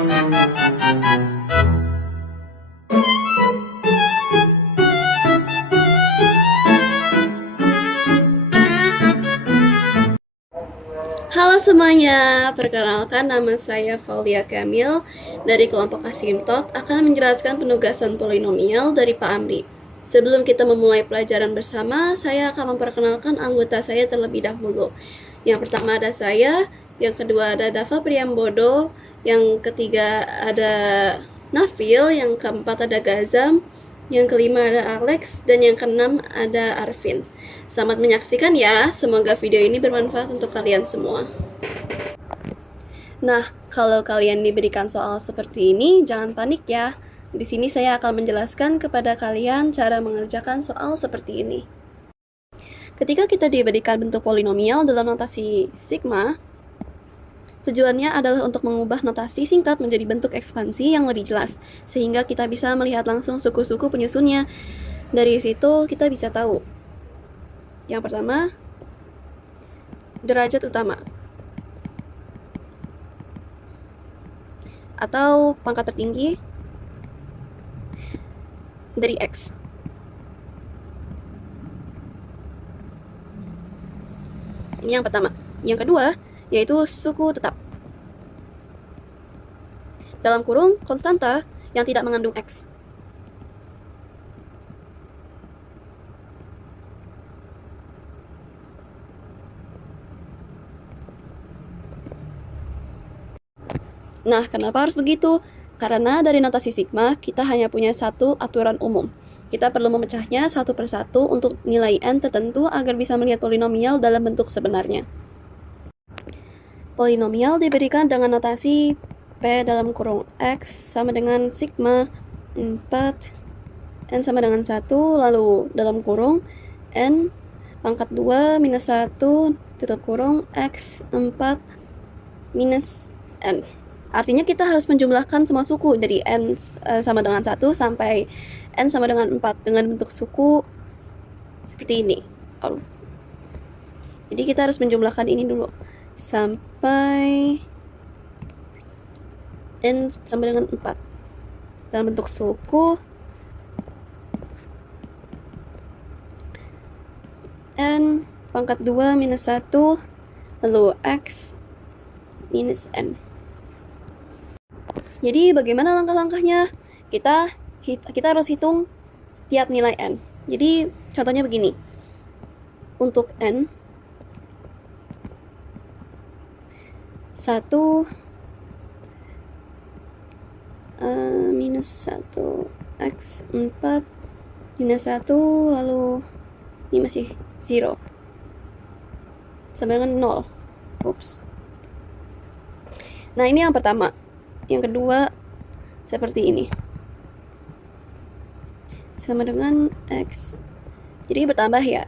Halo semuanya, perkenalkan nama saya Valia Kamil dari kelompok Asimtot akan menjelaskan penugasan polinomial dari Pak Amri. Sebelum kita memulai pelajaran bersama, saya akan memperkenalkan anggota saya terlebih dahulu. Yang pertama ada saya, yang kedua ada Dava Priambodo, yang ketiga ada Nafil, yang keempat ada Gazam, yang kelima ada Alex, dan yang keenam ada Arvin. Selamat menyaksikan ya, semoga video ini bermanfaat untuk kalian semua. Nah, kalau kalian diberikan soal seperti ini, jangan panik ya. Di sini saya akan menjelaskan kepada kalian cara mengerjakan soal seperti ini. Ketika kita diberikan bentuk polinomial dalam notasi sigma, tujuannya adalah untuk mengubah notasi singkat menjadi bentuk ekspansi yang lebih jelas, sehingga kita bisa melihat langsung suku-suku penyusunnya. Dari situ kita bisa tahu. Yang pertama, derajat utama atau pangkat tertinggi dari X. Ini yang pertama. Yang kedua, yaitu suku tetap. Dalam kurung, konstanta yang tidak mengandung X. Nah, kenapa harus begitu? Karena dari notasi sigma, kita hanya punya satu aturan umum. Kita perlu memecahnya satu persatu untuk nilai n tertentu agar bisa melihat polinomial dalam bentuk sebenarnya. Polinomial diberikan dengan notasi P dalam kurung X sama dengan sigma 4, N sama dengan 1, lalu dalam kurung N pangkat 2 minus 1, tutup kurung X 4 minus N. Artinya kita harus menjumlahkan semua suku dari N sama dengan 1 sampai N sama dengan 4 dengan bentuk suku seperti ini. Jadi kita harus menjumlahkan ini dulu sampai N sama dengan 4 dalam bentuk suku N pangkat 2 minus 1 lalu X minus N. Jadi bagaimana langkah-langkahnya? Kita harus hitung setiap nilai n. Jadi contohnya begini. Untuk n 1 minus 1 X 4 minus 1 lalu ini masih 0 sama dengan 0. Oops. Nah, ini yang pertama. Yang kedua seperti ini. Sama dengan X. Jadi bertambah ya.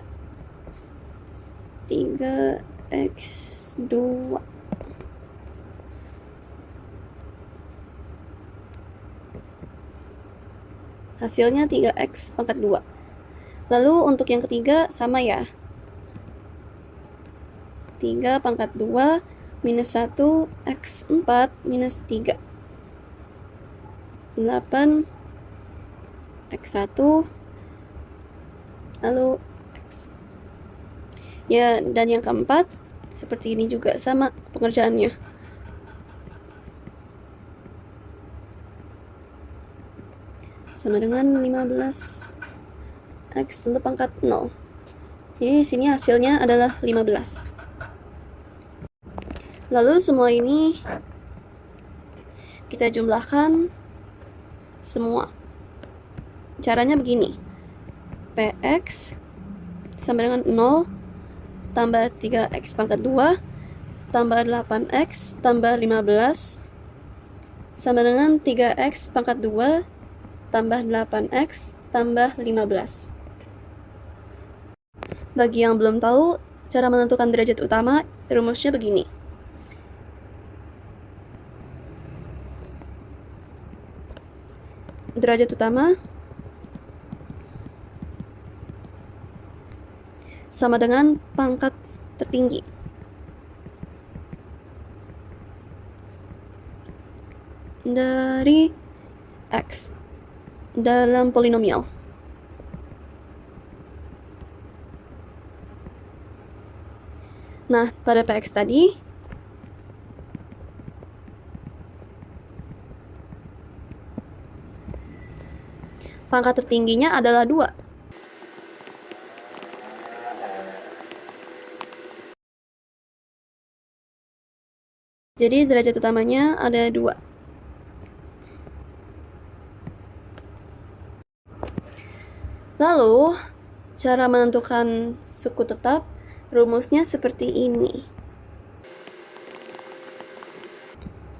3X2. Hasilnya 3X pangkat 2. Lalu untuk yang ketiga sama ya. 3 pangkat 2 minus 1 X4 minus 3. 8 X1 lalu X. Ya, dan yang keempat seperti ini juga sama pengerjaannya. Sama dengan 15 X lalu pangkat 0. Jadi di sini hasilnya adalah 15. Lalu semua ini kita jumlahkan semua. Caranya begini. PX sama dengan 0 tambah 3X pangkat 2 tambah 8X tambah 15 sama dengan 3X pangkat 2 tambah 8X tambah 15. Bagi yang belum tahu, cara menentukan derajat utama, rumusnya begini. Derajat utama sama dengan pangkat tertinggi. dari X dalam polinomial. Nah, pada Px tadi, pangkat tertingginya adalah 2. Jadi derajat utamanya ada 2. Lalu, cara menentukan suku tetap, rumusnya seperti ini.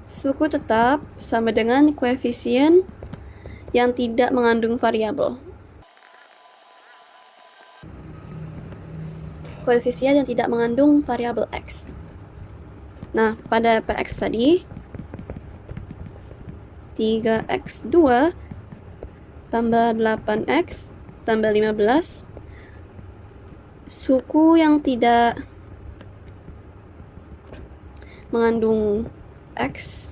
Suku tetap sama dengan koefisien yang tidak mengandung variabel. Koefisien yang tidak mengandung variabel X. Nah, pada Px tadi, 3x2 tambah 8x tambah 15, suku yang tidak mengandung X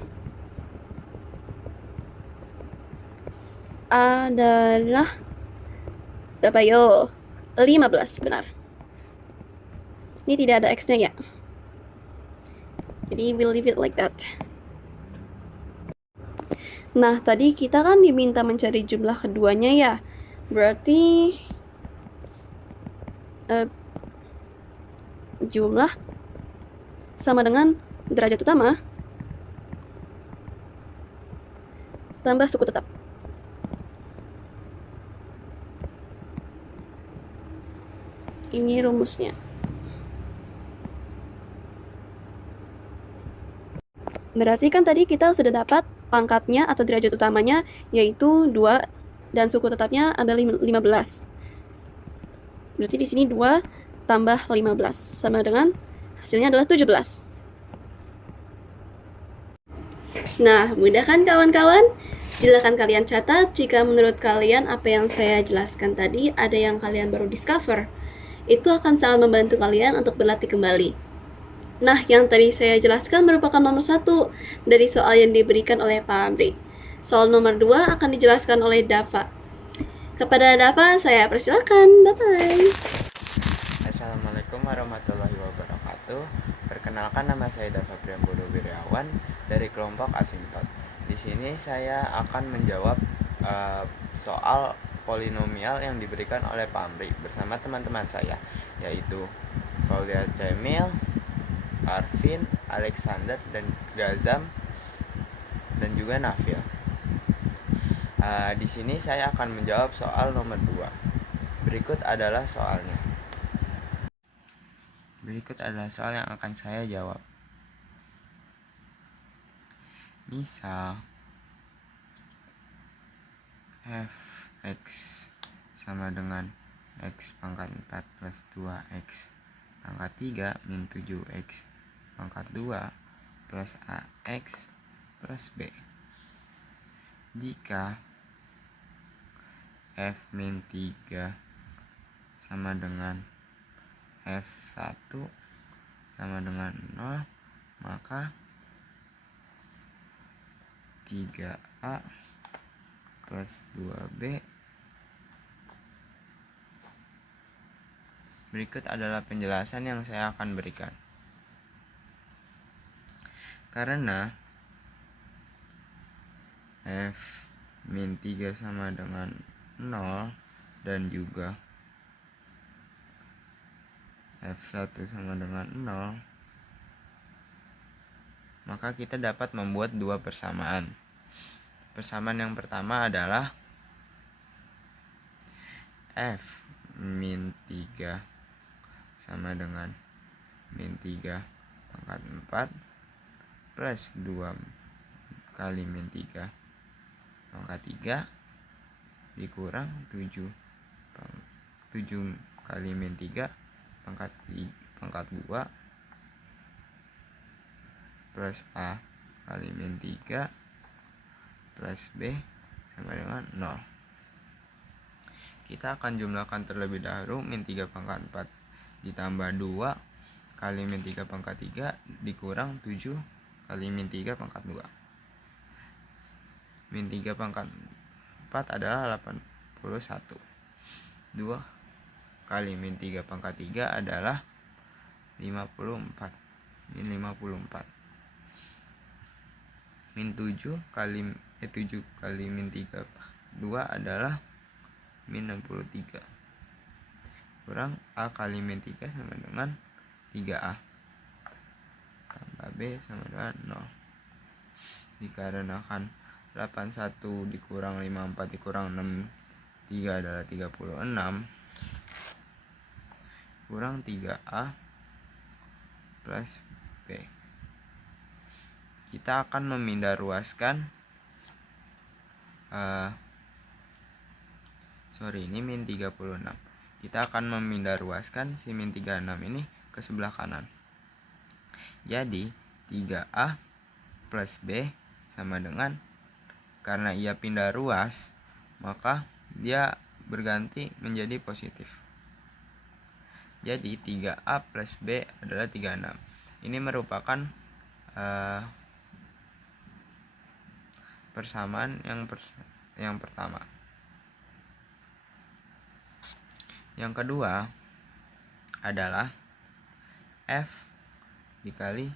adalah berapa yo? 15, benar. Ini tidak ada X-nya ya. Jadi we'll leave it like that. Nah, tadi kita kan diminta mencari jumlah keduanya ya. Berarti jumlah sama dengan derajat utama tambah suku tetap. Ini rumusnya. Berarti kan tadi kita sudah dapat pangkatnya atau derajat utamanya yaitu 2 dan suku tetapnya ada 15. Berarti di sini 2 tambah 15 sama dengan hasilnya adalah 17. Nah, mudah kan kawan-kawan? Silakan kalian catat jika menurut kalian apa yang saya jelaskan tadi ada yang kalian baru discover. Itu akan sangat membantu kalian untuk berlatih kembali. Nah, yang tadi saya jelaskan merupakan nomor 1 dari soal yang diberikan oleh Pak Amri. Soal nomor 2 akan dijelaskan oleh Dava. Kepada Dava, saya persilakan. Bye-bye. Assalamualaikum warahmatullahi wabarakatuh. Perkenalkan, nama saya Dava Priambodo Wirawan dari kelompok Asimtot. Di sini saya akan menjawab soal polinomial yang diberikan oleh Pak Amri bersama teman-teman saya, yaitu Faulia Cemil, Arvin, Alexander, dan Gazam, dan juga Nafil. Di sini saya akan menjawab soal nomor 2. Berikut adalah soalnya. Berikut adalah soal yang akan saya jawab. Misal fx sama dengan x pangkat 4 plus 2x pangkat 3 min 7x pangkat 2 plus ax plus b. Jika f min 3 sama dengan f1 sama dengan 0, maka 3a plus 2b. Berikut adalah penjelasan yang saya akan berikan. Karena f min 3 sama dengan 0 dan juga f1 sama dengan 0, maka kita dapat membuat dua persamaan. Persamaan yang pertama adalah f min 3 sama dengan min 3 pangkat 4 plus 2 kali min 3 pangkat 3 dikurang 7 kali min 3 pangkat 2 plus a kali min 3 plus b sama dengan 0. Kita akan jumlahkan terlebih dahulu min 3 pangkat 4 ditambah 2 kali min 3 pangkat 3 dikurang 7 kali min 3 pangkat 2. min 3 pangkat 4 adalah 81. 2 kali min 3 pangkat 3 adalah 54. Min 54. Min 7 kali min 3 2 adalah min 63. Kurang A kali min 3 sama dengan 3A. Tambah B sama dengan 0. Dikarenakan 81 dikurang 54 dikurang 63 adalah 36. Kurang 3A plus B. Kita akan memindah ruaskan ini min 36. Kita akan memindah ruaskan si min 36 ini ke sebelah kanan. Jadi 3A plus B sama dengan, karena ia pindah ruas, maka dia berganti menjadi positif. Jadi 3A plus B adalah 36. Ini merupakan persamaan yang pertama. Yang kedua adalah F dikali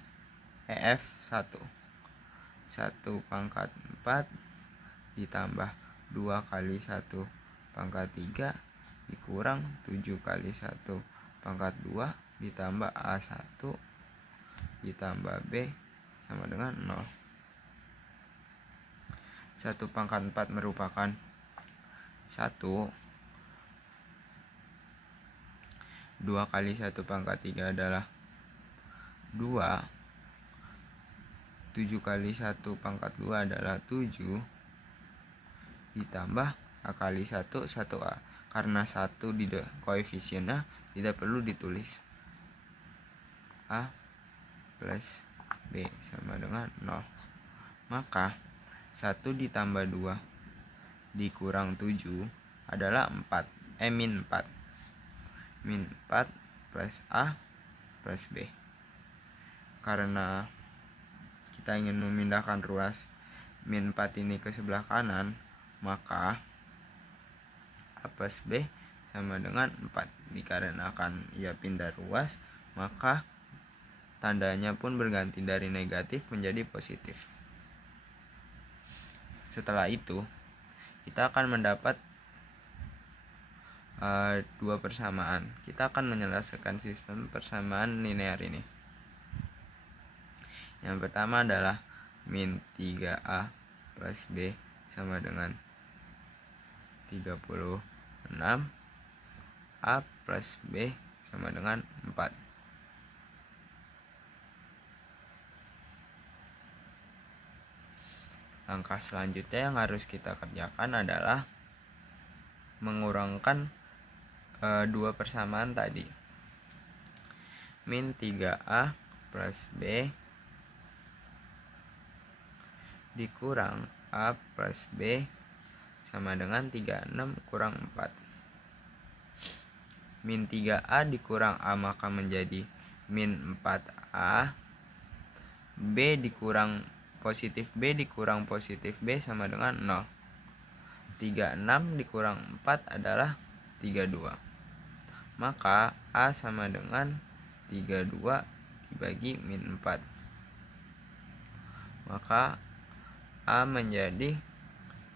F1. 1 pangkat 4 ditambah 2 kali 1 pangkat 3 dikurang 7 kali 1 pangkat 2 ditambah A1 ditambah B sama dengan 0. 1 pangkat 4 merupakan 1. 2 kali 1 pangkat 3 adalah 2. 7 kali 1 pangkat 2 adalah 7. Ditambah A kali 1, 1A. Karena 1 di koefisiennya tidak perlu ditulis. A plus B sama dengan 0. Maka 1 ditambah 2 dikurang 7 adalah 4. Min 4. Min 4 plus A plus B. Karena kita ingin memindahkan ruas min 4 ini ke sebelah kanan, maka A plus B sama dengan 4. Dikarenakan ia pindah ruas, maka tandanya pun berganti dari negatif menjadi positif. Setelah itu, kita akan mendapat dua persamaan. Kita akan menyelesaikan sistem persamaan linear ini. Yang pertama adalah min 3A plus B sama dengan 36. A plus B sama dengan 4. Langkah selanjutnya yang harus kita kerjakan adalah mengurangkan dua persamaan tadi. Min 3A plus B dikurang A plus B sama dengan 36 kurang 4. Min 3A dikurang A maka menjadi min 4A. B dikurang positif B dikurang positif B sama dengan 0. 36 dikurang 4 adalah 32. Maka A sama dengan 32 dibagi min 4. Maka A menjadi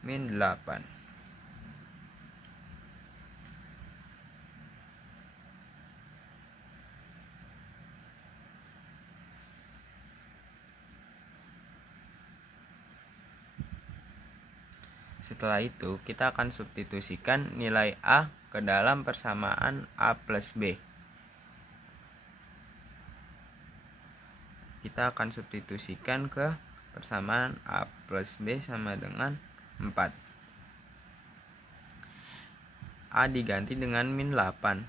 min 8. Setelah itu, kita akan substitusikan nilai A ke dalam persamaan A plus B. Kita akan substitusikan ke persamaan A plus B sama dengan 4. A diganti dengan min 8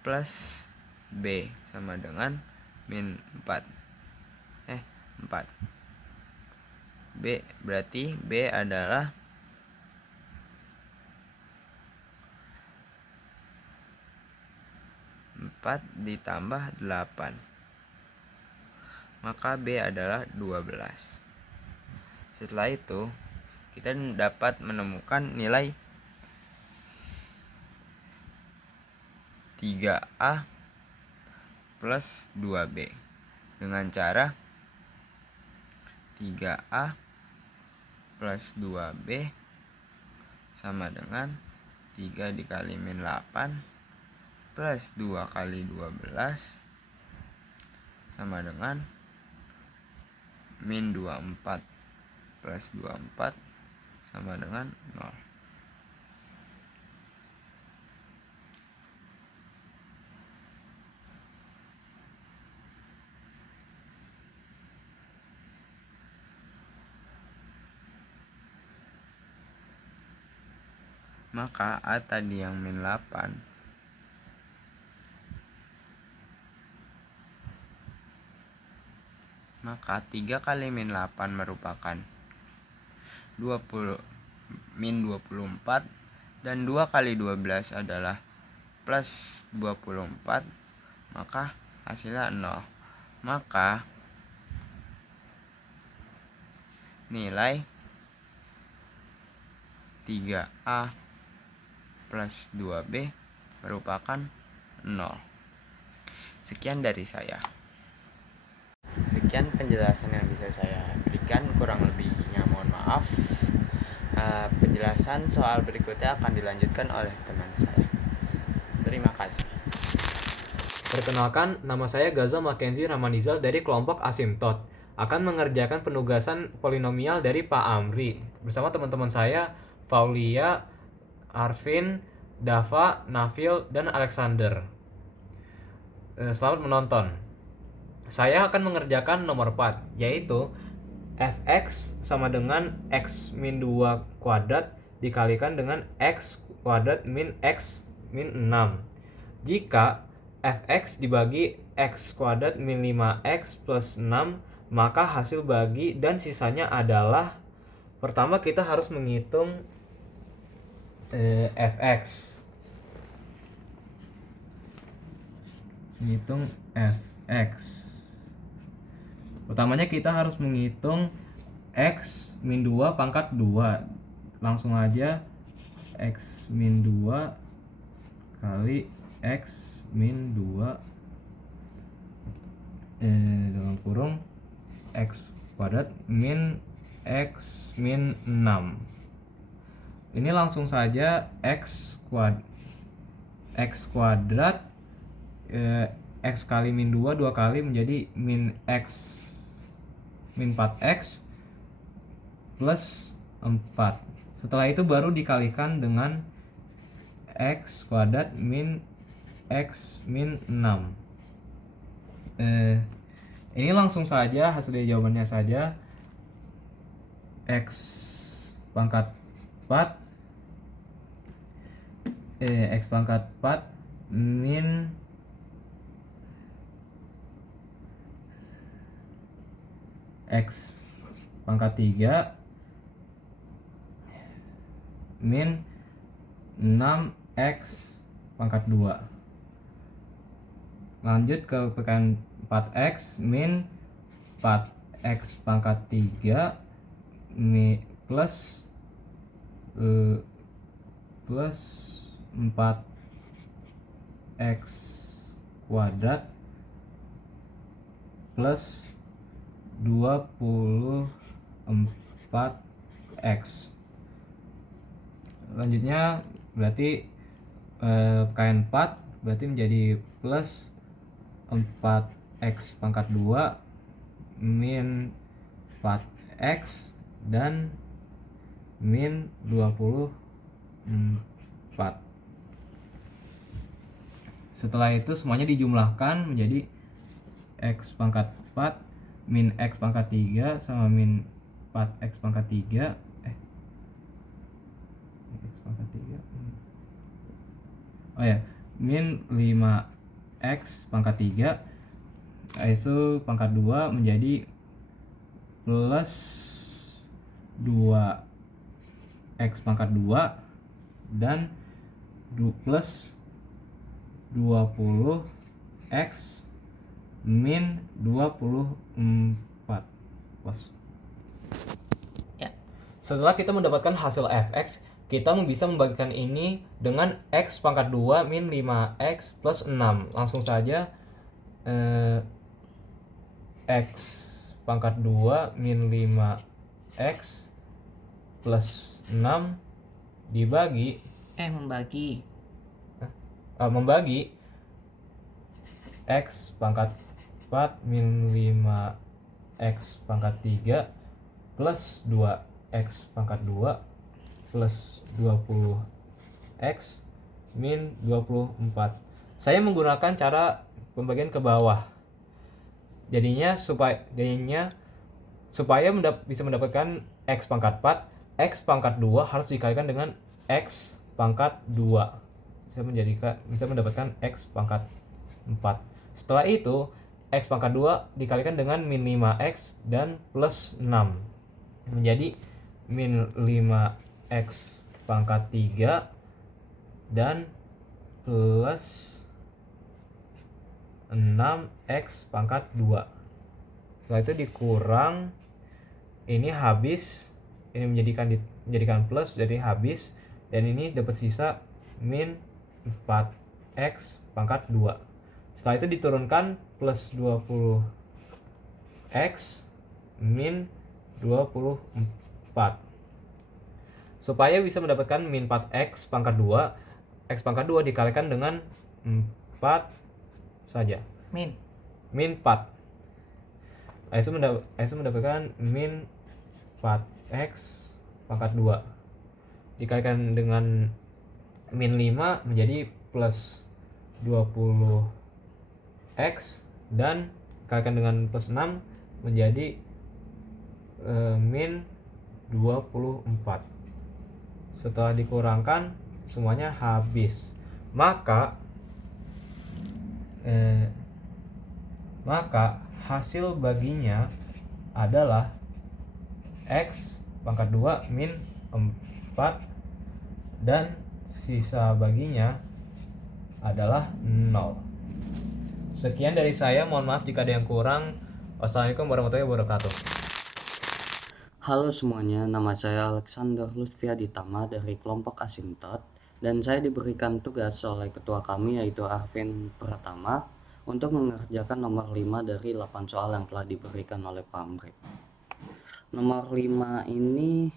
plus B sama dengan min 4. 4. B berarti B adalah 4 ditambah 8. Maka B adalah 12. Setelah itu kita dapat menemukan nilai 3A plus 2B dengan cara 3A plus 2B sama dengan 3 dikali min 8 plus 2 kali 12 sama dengan min 24 plus 24 sama dengan 0. Maka A tadi yang min 8 maka 3 kali min 8 merupakan 20 min 24 dan 2 kali 12 adalah plus 24, maka hasilnya 0. Maka nilai 3A plus 2B merupakan 0. Sekian dari saya. Sekian penjelasan yang bisa saya berikan, kurang lebihnya mohon maaf. Penjelasan soal berikutnya akan dilanjutkan oleh teman saya. Terima kasih. Perkenalkan, nama saya Gaza Mackenzie Ramanizal dari kelompok asimtot. Akan mengerjakan penugasan polinomial dari Pak Amri bersama teman-teman saya Faulia, Arvin, Dava, Nafil, dan Alexander. Selamat menonton. Saya akan mengerjakan nomor 4, yaitu fx sama dengan x min 2 kuadrat dikalikan dengan x kuadrat min x min 6. Jika fx dibagi x kuadrat min 5x plus 6, maka hasil bagi dan sisanya adalah, pertama kita harus menghitung fx. Menghitung fx. Pertamanya kita harus menghitung x min 2 pangkat 2. Langsung aja x min 2 kali x min 2 dalam kurung x kuadrat min x min 6. Ini langsung saja x kuadrat x kali min 2 2 kali menjadi min x min 4x plus 4. Setelah itu baru dikalikan dengan x kuadrat min x min 6. Ini langsung saja hasil jawabannya saja, x pangkat 4 x pangkat 4 min x pangkat 3 min 6x pangkat 2. Lanjut ke pekan 4x min 4x pangkat 3 plus 4x kuadrat plus 24x. Selanjutnya berarti KN 4 berarti menjadi plus 4x pangkat 2 min 4x dan min 24. Setelah itu semuanya dijumlahkan menjadi x pangkat 4 min x pangkat 3 sama min 4x pangkat 3 x pangkat 3 min 5x pangkat 3 itu pangkat 2 menjadi plus 2x pangkat 2 dan plus 20x min 24 plus. Setelah kita mendapatkan hasil fx, kita bisa membagikan ini dengan x pangkat 2 min 5x plus 6. Langsung saja x pangkat 2 min 5x plus 6 dibagi membagi x pangkat 4 min 5x pangkat 3 plus 2x pangkat 2 plus 20x min 24. Saya menggunakan cara pembagian ke bawah. Jadinya supaya bisa mendapatkan x pangkat 4, x pangkat 2 harus dikalikan dengan x pangkat 2. Bisa mendapatkan x pangkat 4. Setelah itu, x pangkat 2 dikalikan dengan min 5x dan plus 6. Menjadi min 5x pangkat 3 dan plus 6x pangkat 2. Setelah itu dikurang, ini habis, ini menjadikan plus, jadi habis, dan ini dapat sisa min 4x pangkat 2. Setelah itu diturunkan plus 20x min 24. Supaya bisa mendapatkan min 4x pangkat 2, x pangkat 2 dikalikan dengan 4 saja. Min 4. Itu mendapatkan min 4x pangkat 2 dikalikan dengan min 5 menjadi plus 20x dan dikalikan dengan plus 6 menjadi min 24. Setelah dikurangkan semuanya habis, maka hasil baginya adalah x pangkat 2 min 4 dan sisa baginya adalah 0. Sekian dari saya, mohon maaf jika ada yang kurang. Wassalamualaikum warahmatullahi wabarakatuh. Halo semuanya, nama saya Alexander Lutfia Ditama dari kelompok asimtot, dan saya diberikan tugas oleh ketua kami yaitu Arvin Pratama untuk mengerjakan nomor 5 dari 8 soal yang telah diberikan oleh Pak Amri. Nomor 5 ini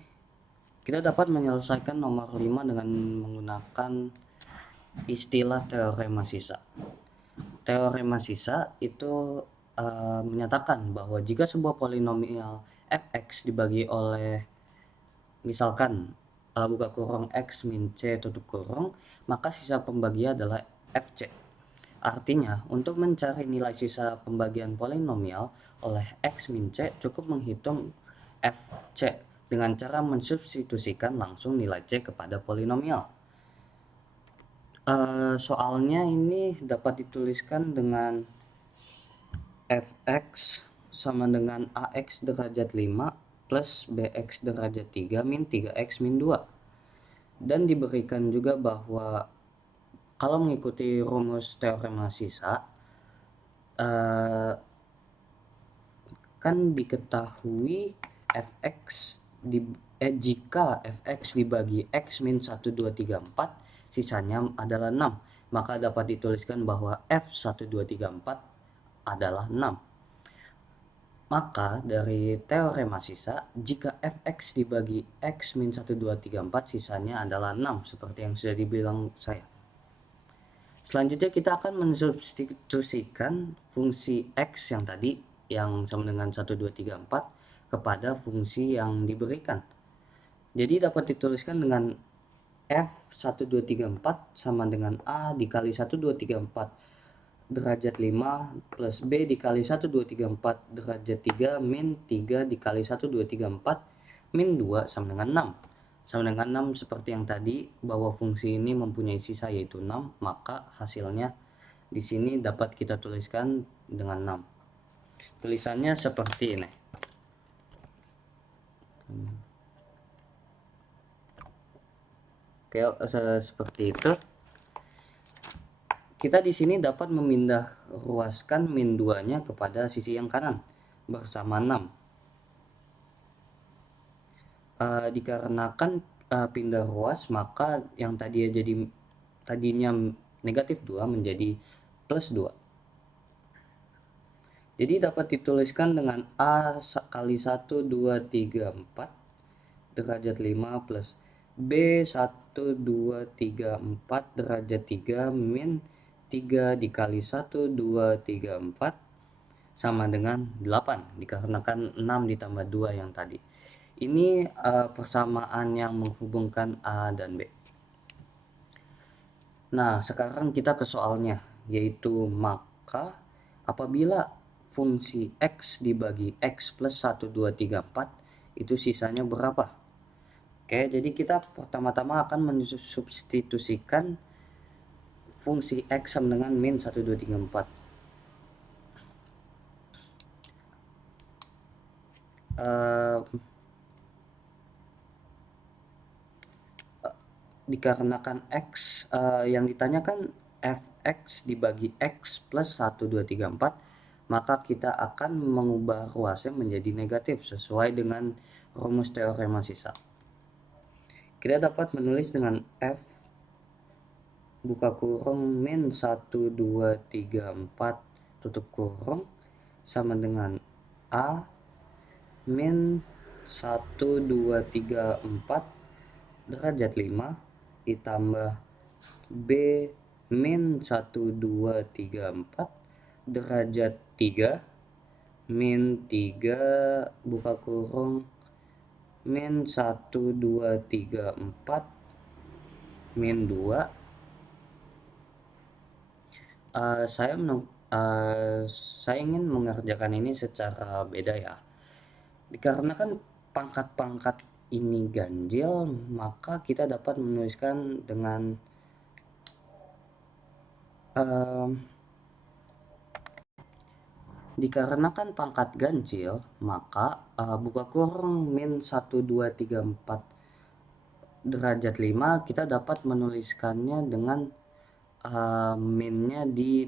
kita dapat menyelesaikan nomor 5 dengan menggunakan istilah teorema sisa. Teorema sisa itu menyatakan bahwa jika sebuah polinomial fx dibagi oleh misalkan buka kurung x min c tutup kurung, maka sisa pembagian adalah fc. Artinya, untuk mencari nilai sisa pembagian polinomial oleh x min c cukup menghitung fc dengan cara mensubstitusikan langsung nilai c kepada polinomial. Soalnya ini dapat dituliskan dengan fx sama dengan ax derajat 5 plus bx derajat 3 min 3x min 2. Dan diberikan juga bahwa kalau mengikuti rumus teorema sisa, kan diketahui jika fx dibagi x min 1, 2, 3, 4, sisanya adalah 6. Maka dapat dituliskan bahwa f1, 2, 3, 4 adalah 6. Maka dari teorema sisa, jika fx dibagi x min 1, 2, 3, 4, sisanya adalah 6, seperti yang sudah dibilang saya. Selanjutnya kita akan mensubstitusikan fungsi x yang tadi, yang sama dengan 1, 2, 3, 4, kepada fungsi yang diberikan. Jadi dapat dituliskan dengan f1, 2, 3, 4 sama dengan a dikali 1, 2, 3, 4 derajat 5 plus b dikali 1, 2, 3, 4 derajat 3 min 3 dikali 1, 2, 3, 4 min 2 sama dengan 6. Sama dengan 6 seperti yang tadi, bahwa fungsi ini mempunyai sisa yaitu 6, maka hasilnya di sini dapat kita tuliskan dengan 6. Tulisannya seperti ini. Oke, seperti itu. Kita di sini dapat memindah ruaskan min 2-nya kepada sisi yang kanan bersama 6. dikarenakan pindah ruas, maka yang tadinya negatif 2 menjadi plus 2. Jadi dapat dituliskan dengan A kali 1, 2, 3, 4 derajat 5 plus B 1, 2, 3, 4 derajat 3 min 3 dikali 1, 2, 3, 4 sama dengan 8, dikarenakan 6 ditambah 2 yang tadi. Ini persamaan yang menghubungkan A dan B. Nah, sekarang kita ke soalnya, yaitu maka apabila fungsi X dibagi X plus 1, 2, 3, 4, itu sisanya berapa? Oke, jadi kita pertama-tama akan mensubstitusikan fungsi X sama dengan min 1, 2, 3, 4. Dikarenakan X yang ditanyakan fx dibagi X plus 1, 2, 3, 4, maka kita akan mengubah ruasnya menjadi negatif sesuai dengan rumus teorema sisa. Kita dapat menulis dengan f buka kurung min 1, 2, 3, 4 tutup kurung sama dengan A min 1, 2, 3, 4 derajat 5 ditambah B min 1, 2, 3, 4 derajat 3 min 3 buka kurung min 1, 2, 3, 4 min 2. Saya ingin mengerjakan ini secara beda ya. Dikarenakan pangkat-pangkat ini ganjil, maka kita dapat menuliskan dengan dikarenakan pangkat ganjil, maka buka kurung min 1, 2, 3, 4 derajat 5 kita dapat menuliskannya dengan minnya di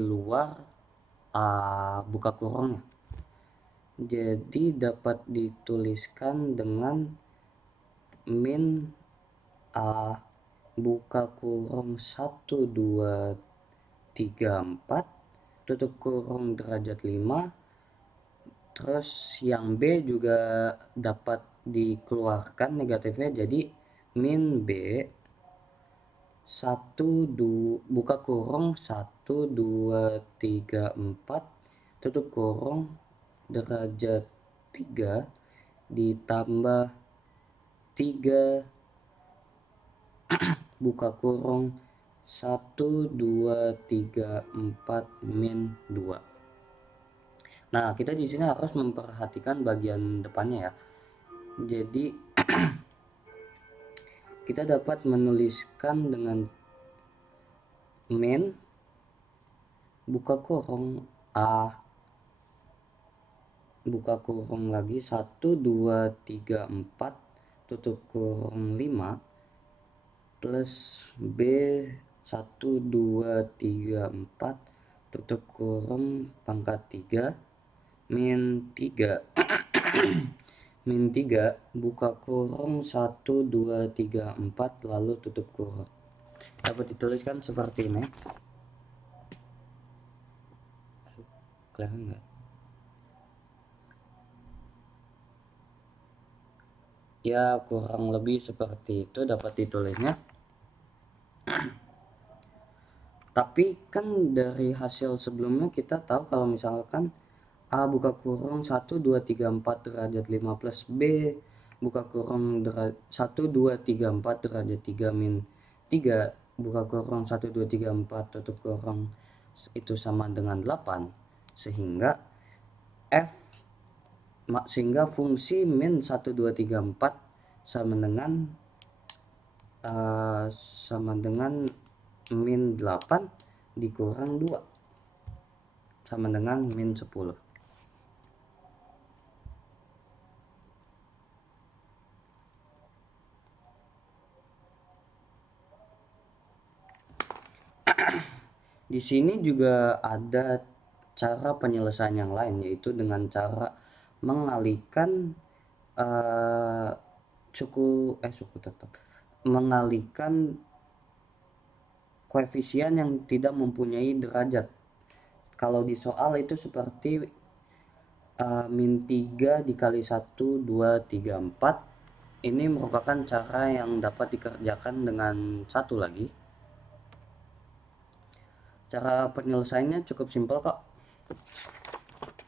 luar buka kurungnya. Jadi dapat dituliskan dengan min buka kurung 1, 2, 3, 4 tutup kurung derajat 5. Terus yang B juga dapat dikeluarkan negatifnya, jadi min B 1, 2 buka kurung 1, 2, 3, 4 tutup kurung derajat 3 ditambah 3 buka kurung 1, 2, 3, 4 min 2. Nah, kita di sini harus memperhatikan bagian depannya ya. Jadi kita dapat menuliskan dengan min buka kurung buka kurung lagi 1, 2, 3, 4 tutup kurung 5 plus B 1, 2, 3, 4 tutup kurung pangkat 3 min 3 min 3 buka kurung 1, 2, 3, 4 lalu tutup kurung. Dapat dituliskan seperti ini. Kelihatan nggak? Ya, kurang lebih seperti itu dapat ditulisnya. Tapi kan dari hasil sebelumnya kita tahu kalau misalkan A buka kurung 1, 2, 3, 4 derajat 5 plus B buka kurung 1, 2, 3, 4 derajat 3 min 3 buka kurung 1, 2, 3, 4 tutup kurung itu sama dengan 8, sehingga fungsi min 1, 2, 3, 4 sama dengan min 8 dikurang 2 sama dengan min 10. Di sini juga ada cara penyelesaian yang lain, yaitu dengan cara mengalihkan suku tetap mengalihkan koefisien yang tidak mempunyai derajat. Kalau di soal itu seperti min 3 dikali 1, 2, 3, 4. Ini merupakan cara yang dapat dikerjakan dengan satu lagi. Cara penyelesaiannya cukup simpel kok.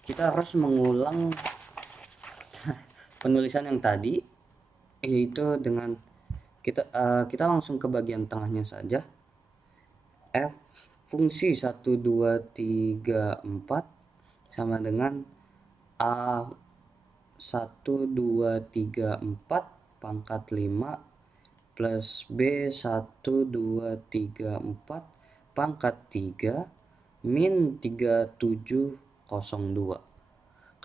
Kita harus mengulang penulisan yang tadi, yaitu dengan kita langsung ke bagian tengahnya saja. F fungsi 1, 2, 3, 4 sama dengan A 1, 2, 3, 4 pangkat 5 plus B 1, 2, 3, 4 pangkat 3 min 3702.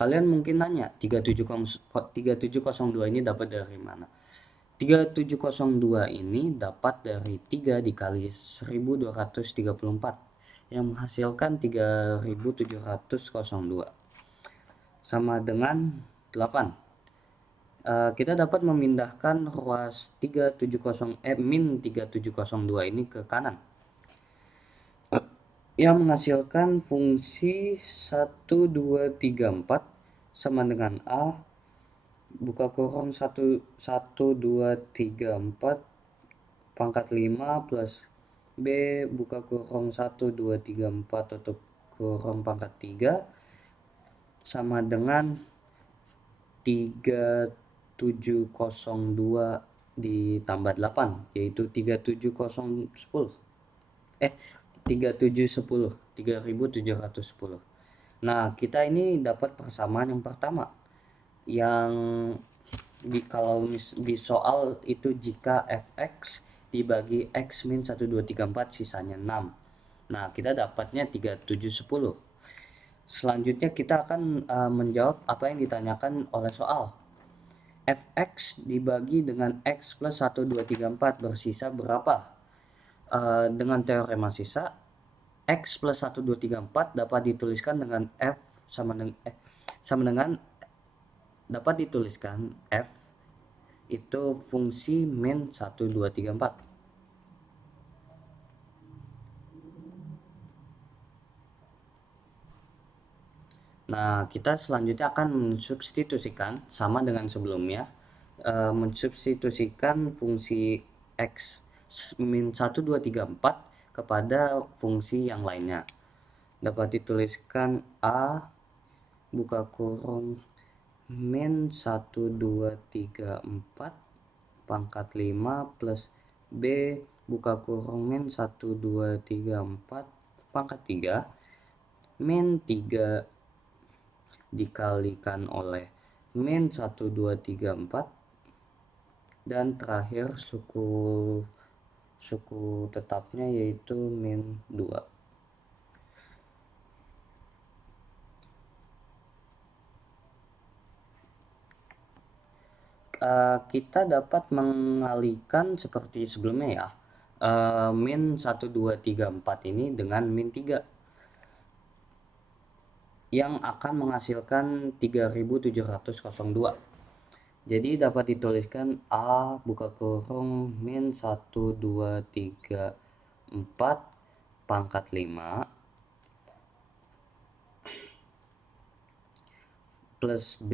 Kalian mungkin nanya 3702 ini dapat dari mana? 3702 ini dapat dari 3 dikali 1234 yang menghasilkan 3702 sama dengan 8. Kita dapat memindahkan ruas min 3702 ini ke kanan yang menghasilkan fungsi 1, 2, 3, 4 sama dengan A buka kurung 1, 2, 3, 4 pangkat 5 plus B buka kurung 1, 2, 3, 4 tutup kurung pangkat 3 sama dengan 3702 ditambah 8 yaitu 3710. Nah, kita ini dapat persamaan yang pertama yang kalau di soal itu jika fx dibagi x min 1, 2, 3, 4 sisanya 6. Nah, kita dapatnya 3710. Selanjutnya kita akan menjawab apa yang ditanyakan oleh soal. Fx dibagi dengan x plus 1, 2, 3, 4 bersisa berapa? Dengan teorema sisa, x plus 1, 2, 3, 4 dapat dituliskan dengan f sama dengan dapat dituliskan f itu fungsi min 1, 2, 3, 4. Nah, kita selanjutnya akan mensubstitusikan sama dengan sebelumnya, mensubstitusikan fungsi x min 1, 2, 3, 4 kepada fungsi yang lainnya. Dapat dituliskan A buka kurung min 1, 2, 3, 4 pangkat 5 plus B buka kurung min 1, 2, 3, 4 pangkat 3 min 3 dikalikan oleh min 1, 2, 3, 4 dan terakhir suku tetapnya yaitu min 2. Kita dapat mengalihkan seperti sebelumnya ya, min 1, 2, 3, 4 ini dengan min 3 yang akan menghasilkan 3702. Jadi dapat dituliskan A buka kurung min 1, 2, 3, 4 pangkat 5 plus B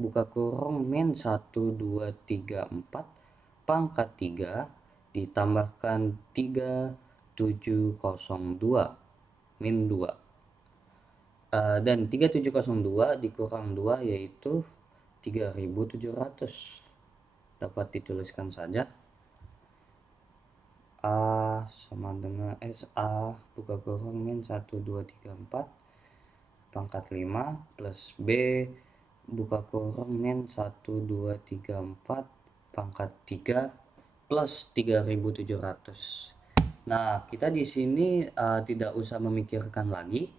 buka kurung min 1, 2, 3, 4 pangkat 3 ditambahkan 3702 min 2. Dan 3702 dikurang 2 yaitu 3700. Dapat dituliskan saja A sama dengan SA buka kurung min 1, 2, 3, 4 pangkat 5 plus B buka kurung min 1, 2, 3, 4 pangkat 3 plus 3700. Nah, kita di sini tidak usah memikirkan lagi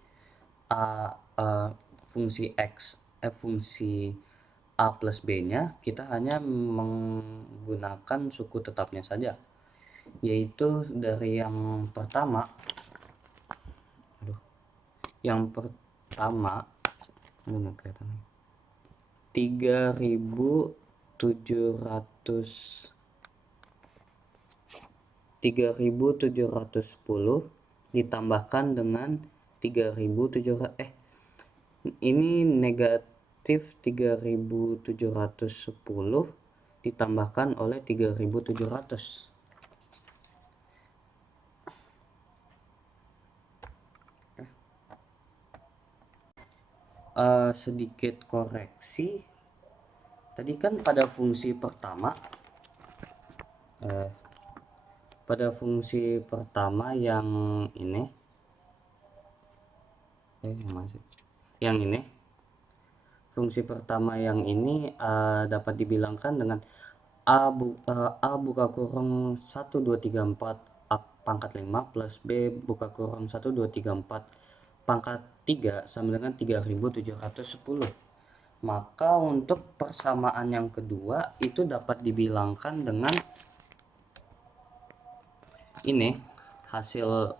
fungsi x fungsi A plus B nya, kita hanya menggunakan suku tetapnya saja, yaitu dari yang pertama mana kelihatan 3000 3.710 ditambahkan dengan 3.700 ini negatif 3.710 ditambahkan oleh 3.700. Sedikit koreksi, tadi kan pada fungsi pertama yang ini fungsi pertama yang ini dapat dibilangkan dengan A buka kurung 1 2 3 4 A pangkat 5 plus B buka kurung 1 2 3 4 pangkat 3 sama dengan 3.710. Maka untuk persamaan yang kedua itu dapat dibilangkan dengan ini hasil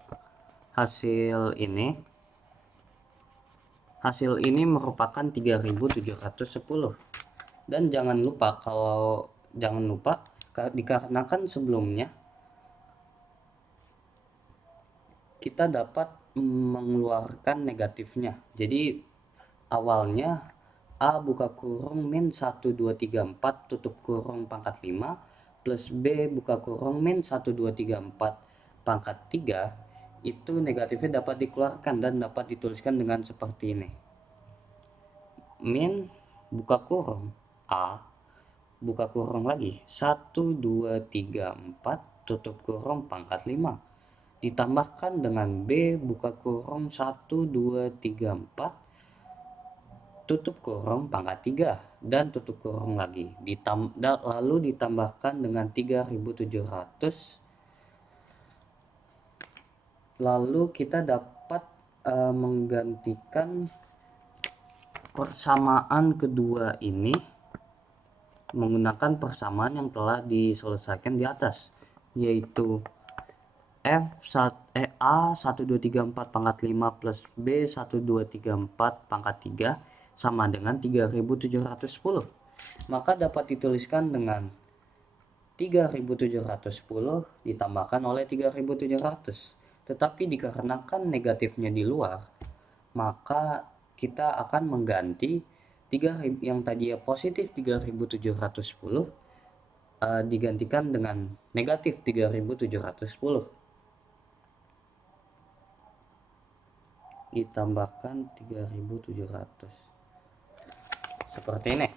ini merupakan 3.710. Dan jangan lupa dikarenakan sebelumnya kita dapat mengeluarkan negatifnya. Jadi awalnya A buka kurung min 1 2 3 4 tutup kurung pangkat 5 plus B buka kurung min 1 2 3 4 pangkat 3 itu negatifnya dapat dikeluarkan dan dapat dituliskan dengan seperti ini. Min buka kurung A buka kurung lagi 1 2 3 4 tutup kurung pangkat 5 ditambahkan dengan B buka kurung 1 2 3 4 tutup kurung pangkat 3 dan tutup kurung lagi lalu ditambahkan dengan 3.700. Lalu kita dapat menggantikan persamaan kedua ini menggunakan persamaan yang telah diselesaikan di atas, yaitu A 1 2 3 4 pangkat 5 plus B 1 2 3 4 pangkat 3 sama dengan 3.710. Maka dapat dituliskan dengan 3.710 ditambahkan oleh 3.700. Tetapi dikarenakan negatifnya di luar, maka kita akan mengganti yang tadinya positif 3.710 digantikan dengan negatif 3.710 ditambahkan 3.700 seperti ini.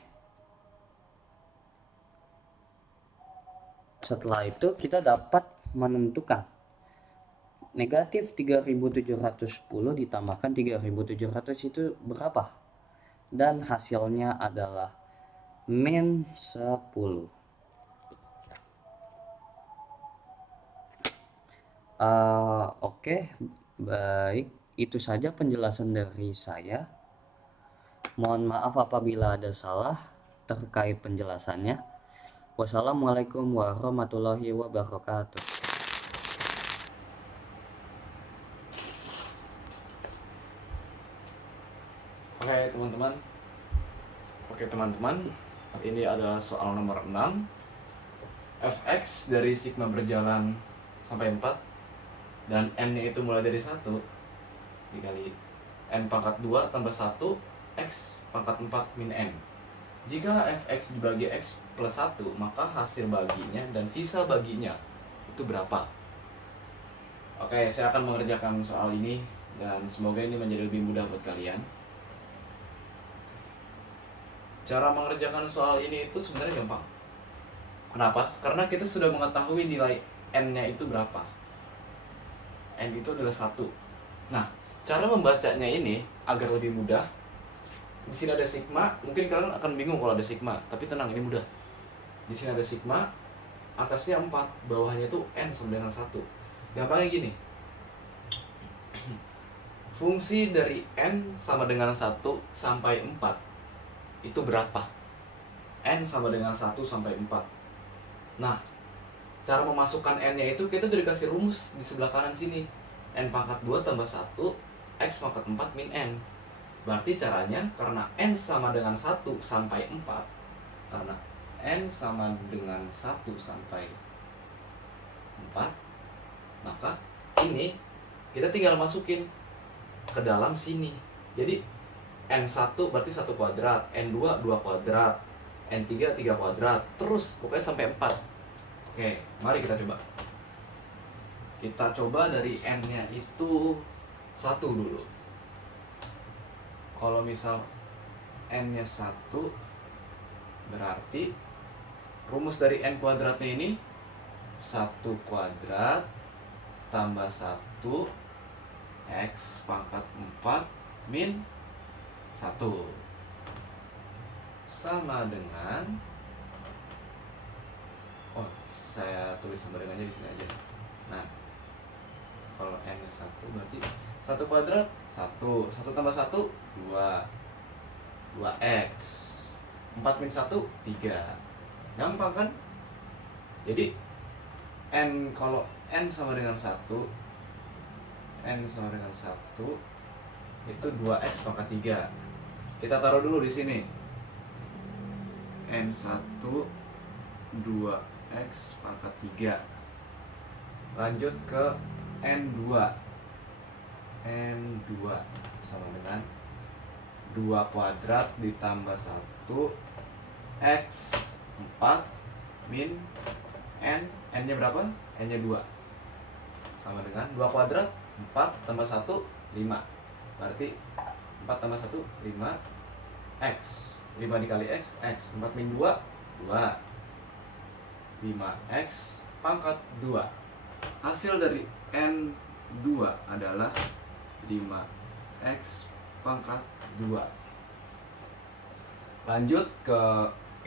Setelah itu kita dapat menentukan negatif 3.710 ditambahkan 3.700 itu berapa, dan hasilnya adalah min 10. Oke, baik, itu saja penjelasan dari saya. Mohon maaf apabila ada salah terkait penjelasannya. Wassalamualaikum warahmatullahi wabarakatuh. Oke teman-teman, ini adalah soal nomor 6. Fx dari sigma berjalan sampai 4 dan n-nya itu mulai dari 1 dikali n pangkat 2 tambah 1 x pangkat 4 min n. Jika fx dibagi x plus 1, maka hasil baginya dan sisa baginya itu berapa? Oke, saya akan mengerjakan soal ini dan semoga ini menjadi lebih mudah buat kalian. Cara mengerjakan soal ini itu sebenarnya gampang. Kenapa? Karena kita sudah mengetahui nilai n-nya itu berapa. N itu adalah 1. Nah, cara membacanya ini agar lebih mudah, di sini ada sigma. Mungkin kalian akan bingung kalau ada sigma, tapi tenang, ini mudah. Di sini ada sigma, atasnya 4, bawahnya itu n sama dengan 1. Gampangnya gini. Fungsi dari n sama dengan 1 sampai 4 itu berapa? N sama dengan 1 sampai 4. Nah, cara memasukkan n-nya itu kita udah dikasih rumus di sebelah kanan sini. N pangkat 2 tambah 1 X pangkat 4 min N. Berarti caranya karena N sama dengan 1 sampai 4, karena N sama dengan 1 sampai 4, maka ini kita tinggal masukin ke dalam sini. Jadi N1 berarti 1 kuadrat, N2 2 kuadrat, N3 3 kuadrat, terus pokoknya sampai 4. Oke, mari kita coba. Kita coba dari N-nya itu 1 dulu. Kalau misal N-nya 1, berarti rumus dari N kuadratnya ini 1 kuadrat tambah 1 X pangkat 4 min 1 sama dengan, saya tulis sama dengannya di sini aja. Nah, kalau N nya 1 berarti 1 kuadrat 1 tambah 1 2 2X 4 min 1 3. Gampang kan? Jadi N, kalau N sama dengan 1, N sama dengan 1 itu 2X pangkat 3. Kita taruh dulu di sini. N1 2X pangkat 3. Lanjut ke N2. N2 sama dengan 2 kuadrat ditambah 1 X 4 min N. N-nya berapa? N-nya 2. Sama dengan 2 kuadrat 4 tambah 1 5. Berarti 4 tambah 1 5 X. 5 dikali X, X 4 min 2 2. 5X pangkat 2. Hasil dari N2 adalah 5X pangkat 2. Lanjut ke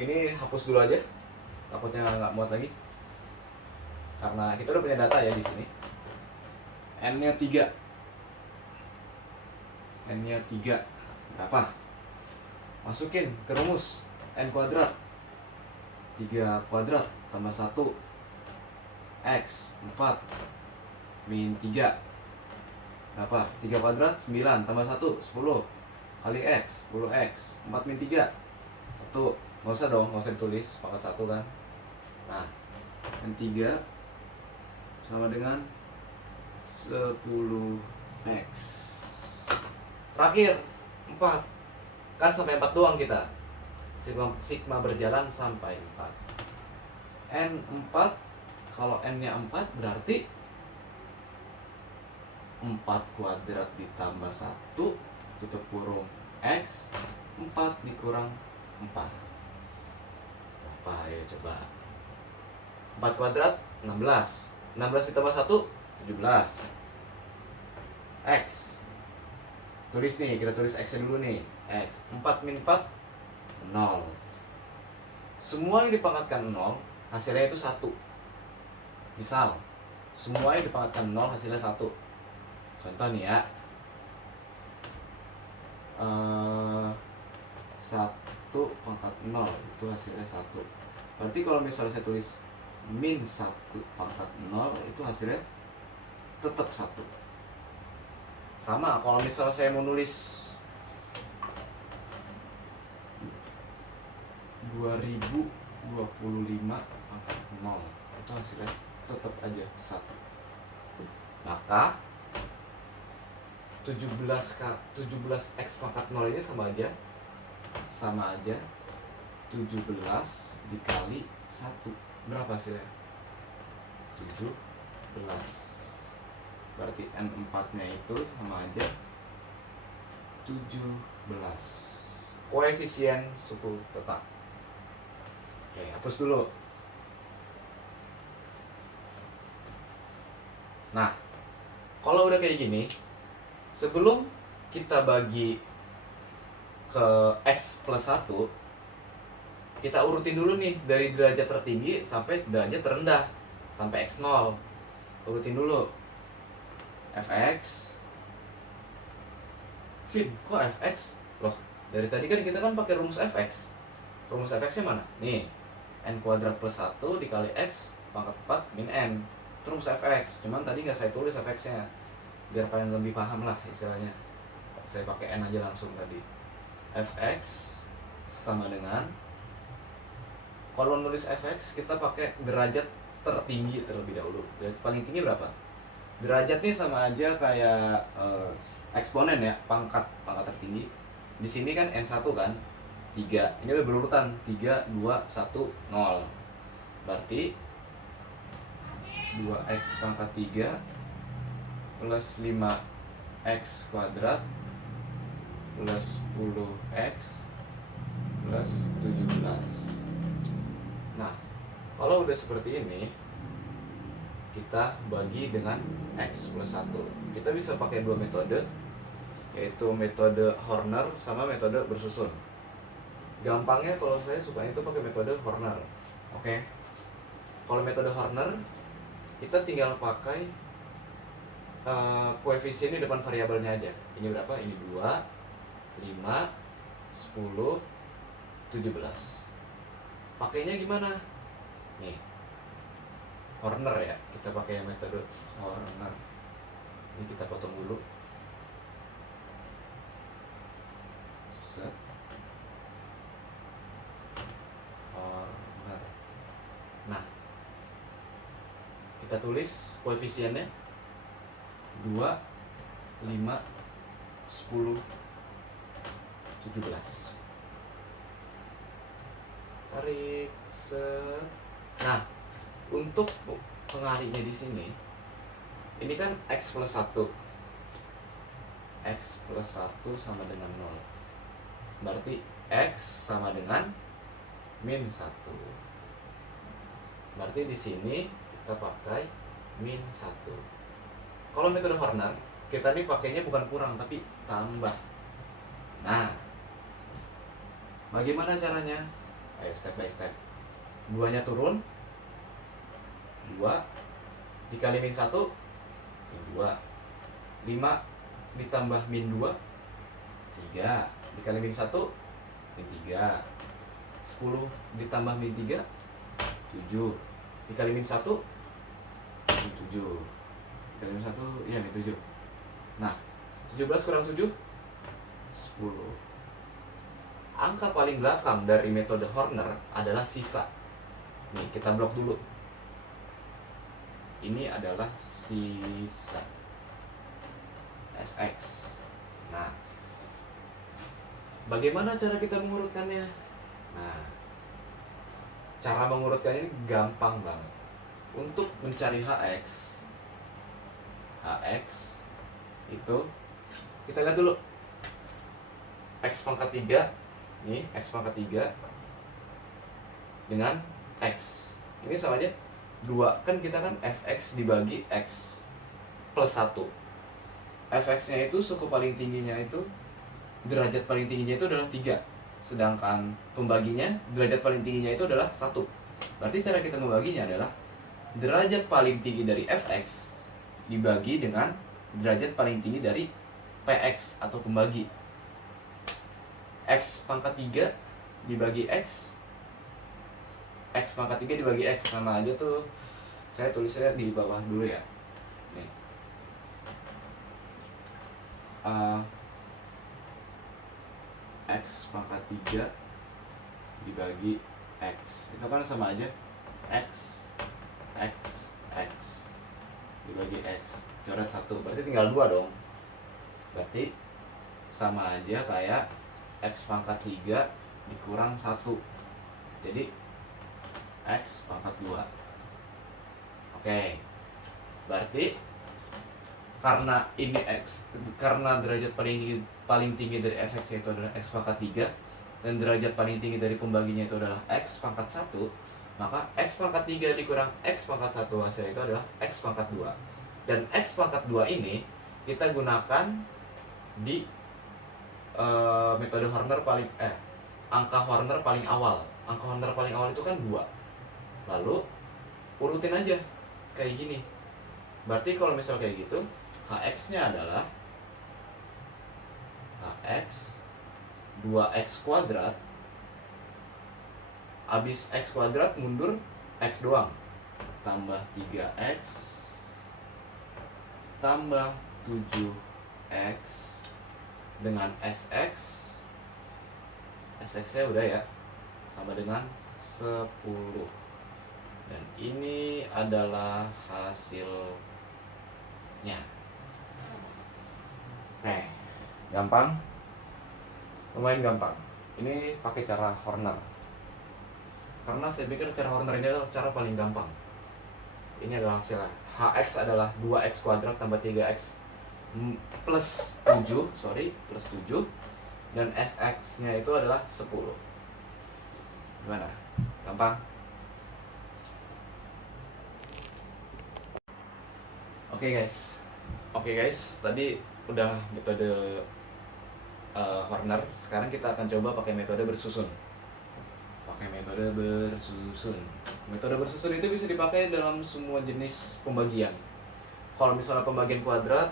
ini, hapus dulu aja, takutnya nggak muat lagi karena kita udah punya data ya di sini. N-nya 3. N-nya 3 berapa? Masukin ke rumus N kuadrat. 3 kuadrat tambah 1 X 4 min 3 berapa? 3 kuadrat 9 tambah 1 10 kali X 10X 4 min 3 1. Nggak usah dong, nggak usah ditulis pangkat 1 kan. Nah, N3 sama dengan 10X. Terakhir 4. Kan sampai 4 doang kita. Sigma berjalan sampai 4. N4, kalau N-nya 4 berarti 4 kuadrat ditambah 1 tutup kurung X 4 dikurang 4. Apa ya coba? 4 kuadrat 16. 16 ditambah 1 17. X. Tulis nih, kita tulis X-nya dulu nih. X 4 min 4 0. Semua yang dipangkatkan 0 hasilnya itu 1. Misal semua yang dipangkatkan 0 hasilnya 1. Contoh nih ya, 1 pangkat 0 itu hasilnya 1. Berarti kalau misalnya saya tulis min 1 pangkat 0 itu hasilnya tetap 1. Sama kalau misalnya saya mau nulis 2025 pangkat 0 itu hasilnya tetap aja 1. Maka 17X pangkat 0 ini sama aja 17 dikali 1. Berapa hasilnya? 17. Berarti N4 nya itu sama aja 17. Koefisien suku tetap. Oke, hapus dulu. Nah, kalau udah kayak gini, sebelum kita bagi ke X plus 1, kita urutin dulu nih dari derajat tertinggi sampai derajat terendah, sampai X0. Urutin dulu. Fx. Vin, kok Fx? Loh, dari tadi kan kita kan pakai rumus Fx. Rumus Fx-nya mana? Nih, N kuadrat plus 1 dikali X pangkat 4 min N. Itu rumus Fx, cuman tadi nggak saya tulis Fx-nya, biar kalian lebih paham lah istilahnya. Saya pakai N aja langsung tadi. Fx sama dengan Kalau nulis fx kita pakai derajat tertinggi terlebih dahulu. Derajat paling tinggi berapa? Derajat nih sama aja kayak eksponen ya, pangkat tertinggi. Di sini kan n1 kan 3. Ini udah berurutan 3 2 1 0. Berarti 2x pangkat 3 plus 5x kuadrat plus 10x plus 17. Nah, kalau udah seperti ini, kita bagi dengan x plus 1. Kita bisa pakai dua metode, yaitu metode Horner sama metode bersusun. Gampangnya kalau saya suka itu pakai metode Horner. Oke. Kalau metode Horner, kita tinggal pakai koefisien di depan variabelnya aja. Ini berapa? Ini 2, 5, 10, 17. Pakainya gimana? Nih, Horner ya. Kita pakai metode Horner. Ini kita potong dulu. Set. Horner. Nah, kita tulis koefisiennya 2, 5, 10, 17. Tarik set. Nah, untuk pengalinya di sini, ini kan x plus 1. X plus 1 sama dengan 0. Berarti x sama dengan min 1. Berarti di sini kita pakai min 1. Kalau metode Horner, kita nih pakainya bukan kurang tapi tambah. Nah, bagaimana caranya? Ayo step by step. 2-nya turun, 2 dikali min 1, min 2. 5 ditambah min 2, 3 dikali min 1, min 3. 10 ditambah min 3, 7 dikali min 1, min 7. Dikali min 1, iya min 7. Nah, 17 kurang 7, 10. Angka paling belakang dari metode Horner adalah sisa. Nih, kita blok dulu. Ini adalah sisa SX. Nah, bagaimana cara kita mengurutkannya? Nah, cara mengurutkannya ini gampang banget. Untuk mencari HX itu kita lihat dulu. X pangkat 3. Nih, x pangkat 3 dengan x. Ini sama aja 2. Kan kita kan fx dibagi x plus 1. Fx-nya itu suku paling tingginya itu, derajat paling tingginya itu adalah 3. Sedangkan pembaginya, derajat paling tingginya itu adalah 1. Berarti cara kita membaginya adalah derajat paling tinggi dari fx dibagi dengan derajat paling tinggi dari px atau pembagi. X pangkat 3 dibagi X pangkat 3 dibagi X sama aja tuh. Saya tulisnya di bawah dulu ya. Nih. X pangkat 3 dibagi X. Itu kan sama aja X dibagi X. Coret 1. Berarti tinggal 2 dong. Berarti sama aja kayak X pangkat 3 dikurang 1. Jadi X pangkat 2. Oke. Berarti karena ini X, karena derajat paling tinggi dari fx itu adalah X pangkat 3 dan derajat paling tinggi dari pembaginya itu adalah X pangkat 1, maka X pangkat 3 dikurang X pangkat 1 hasil itu adalah X pangkat 2. Dan X pangkat 2 ini kita gunakan di metode Horner angka Horner paling awal. Angka Horner paling awal itu kan 2. Lalu urutin aja kayak gini. Berarti kalau misal kayak gitu, HX-nya adalah HX 2x kuadrat. Habis x kuadrat mundur x doang. Tambah 3x tambah 7x dengan SX nya udah ya, sama dengan 10. Dan ini adalah hasilnya. Oke, gampang, lumayan gampang. Ini pakai cara Horner, karena saya pikir cara Horner ini adalah cara paling gampang. Ini adalah hasilnya. Hx adalah 2x kuadrat tambah 3x plus 7, plus 7. Dan sx nya itu adalah 10. Gimana? Gampang? Oke guys, tadi udah metode Horner. Sekarang kita akan coba pakai metode bersusun. Metode bersusun itu bisa dipakai dalam semua jenis pembagian. Kalau misalnya pembagian kuadrat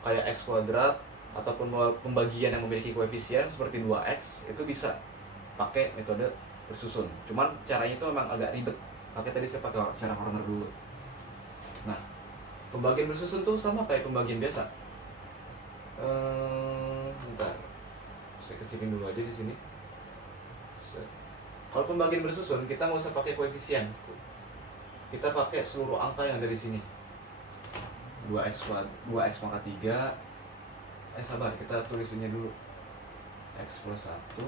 kayak x kuadrat, ataupun pembagian yang memiliki koefisien seperti 2x, itu bisa pakai metode bersusun. Cuman caranya itu memang agak ribet. Makanya tadi saya pakai cara Horner dulu. Nah, pembagian bersusun tuh sama kayak pembagian biasa. Bentar, saya kecilin dulu aja di sini. Kalau pembagian bersusun, kita nggak usah pakai koefisien. Kita pakai seluruh angka yang ada di sini. 2x pangkat 3. Sabar, kita tulisinnya dulu. X plus 1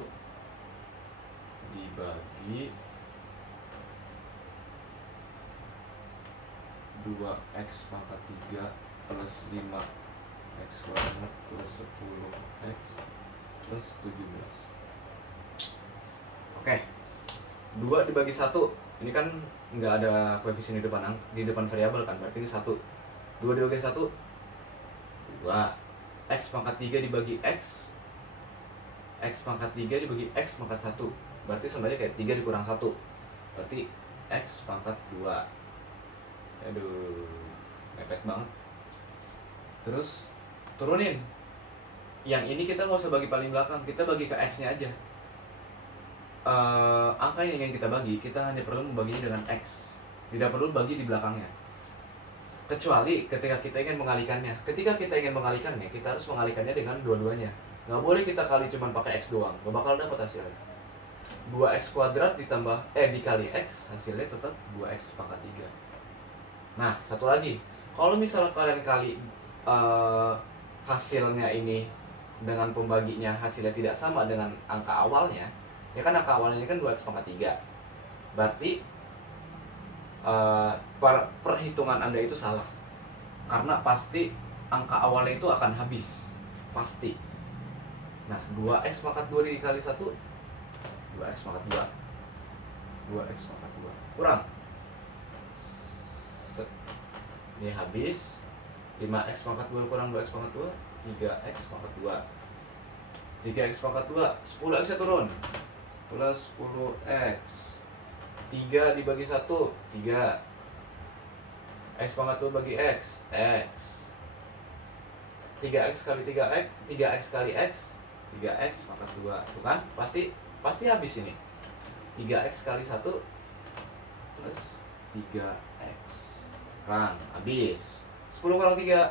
dibagi 2x pangkat 3 plus 5x kuadrat plus 10x plus 17. Oke, 2 dibagi 1. Ini kan nggak ada koefisien di depan variabel kan, berarti ini 1. 2 dibagi 1, 2. X pangkat 3 dibagi X pangkat 3 dibagi X pangkat 1. Berarti sama aja kayak 3 dikurang 1. Berarti X pangkat 2. Aduh, mepet banget. Terus turunin. Yang ini kita nggak usah bagi paling belakang, kita bagi ke X nya aja. Angka yang ingin kita bagi, kita hanya perlu membaginya dengan X. Tidak perlu bagi di belakangnya. Kecuali ketika kita ingin mengalikannya. Ketika kita ingin mengalikannya, kita harus mengalikannya dengan dua-duanya. Nggak boleh kita kali cuma pakai X doang, nggak bakal dapat hasilnya. 2x kuadrat dikali X, hasilnya tetap 2x pangkat 3. Nah, satu lagi, kalau misalnya kalian kali hasilnya ini dengan pembaginya hasilnya tidak sama dengan angka awalnya, ya kan angka awalnya ini kan 2x pangkat 3. Berarti perhitungan Anda itu salah. Karena pasti angka awalnya itu akan habis. Pasti. Nah, 2x pangkat 2 dikali 1, 2x pangkat 2. 2x pangkat 2. Kurang. Ini habis. 5x pangkat 2 kurang 2x pangkat 2, 3x pangkat 2. 3x pangkat 2, 10x nya turun. Plus 10x. 3 dibagi 1, 3. X pangkat 2 bagi X, X. 3x kali 3x, 3x kali X, 3x pangkat 2. Tuh kan? Pasti habis ini. 3x kali 1 plus 3x. Kurang, habis. 10 kurang 3,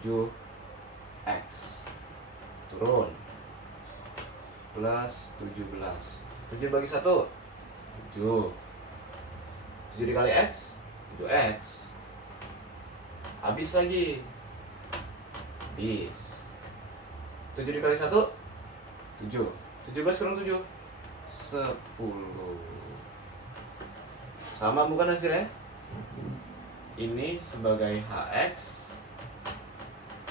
7x. Turun. Plus 17. 7 bagi 1, 7. 7 dikali X, 7x. Habis lagi. Habis. 7 dikali 1, 7. 17 kurang 7, 10. Sama bukan hasilnya? Ini sebagai HX,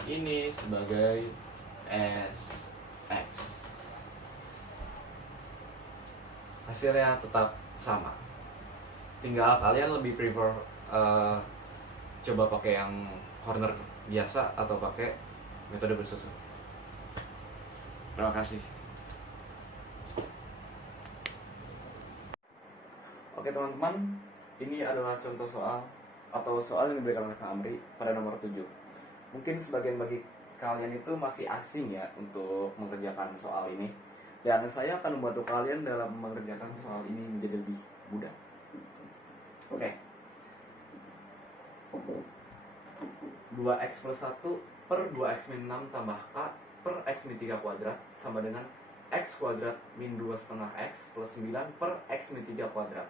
ini sebagai SX. Hasilnya tetap sama. Tinggal kalian lebih prefer coba pakai yang Horner biasa atau pakai metode bersusun. Terima kasih. Oke teman-teman, ini adalah contoh soal atau soal yang diberikan oleh Kak Amri pada nomor 7. Mungkin sebagian bagi kalian itu masih asing ya untuk mengerjakan soal ini. Dan saya akan membantu kalian dalam mengerjakan soal ini menjadi lebih mudah. Oke. 2x plus 1 per 2x min 6 tambah k per x min 3 kuadrat sama dengan X kuadrat min 2 setengah X plus 9 per X min 3 kuadrat.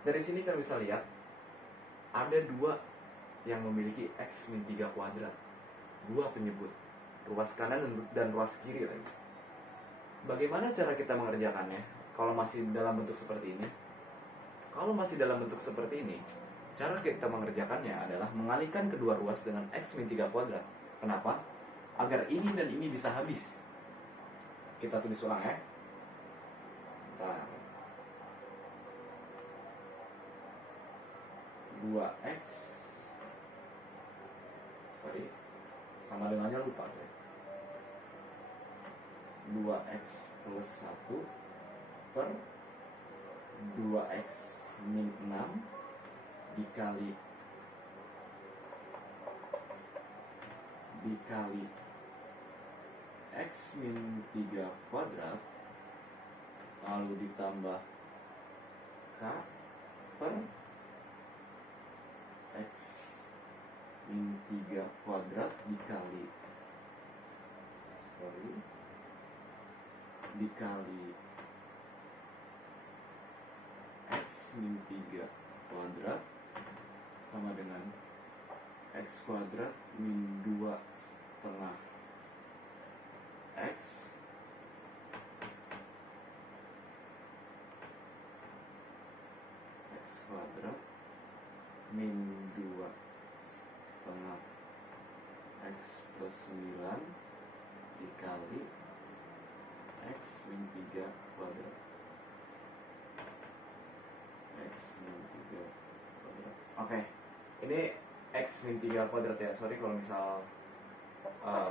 Dari sini kan bisa lihat ada dua yang memiliki X min 3 kuadrat. Dua penyebut, ruas kanan dan ruas kiri lagi. Bagaimana cara kita mengerjakannya kalau masih dalam bentuk seperti ini? Kalau masih dalam bentuk seperti ini, cara kita mengerjakannya adalah mengalihkan kedua ruas dengan X min 3 kuadrat. Kenapa? Agar ini dan ini bisa habis. Kita tulis ulang ya. Bentar. 2X sama dengannya lupa saya. 2X plus 1 per 2X min 6 dikali X min 3 kuadrat lalu ditambah K per X min 3 kuadrat dikali X min 3 kuadrat sama dengan X kuadrat min 2 setengah X kuadrat min 2 setengah X plus 9 dikali X min 3 kuadrat. X min 3 kuadrat. Oke, ini X min 3 kuadrat ya. Sorry kalau misal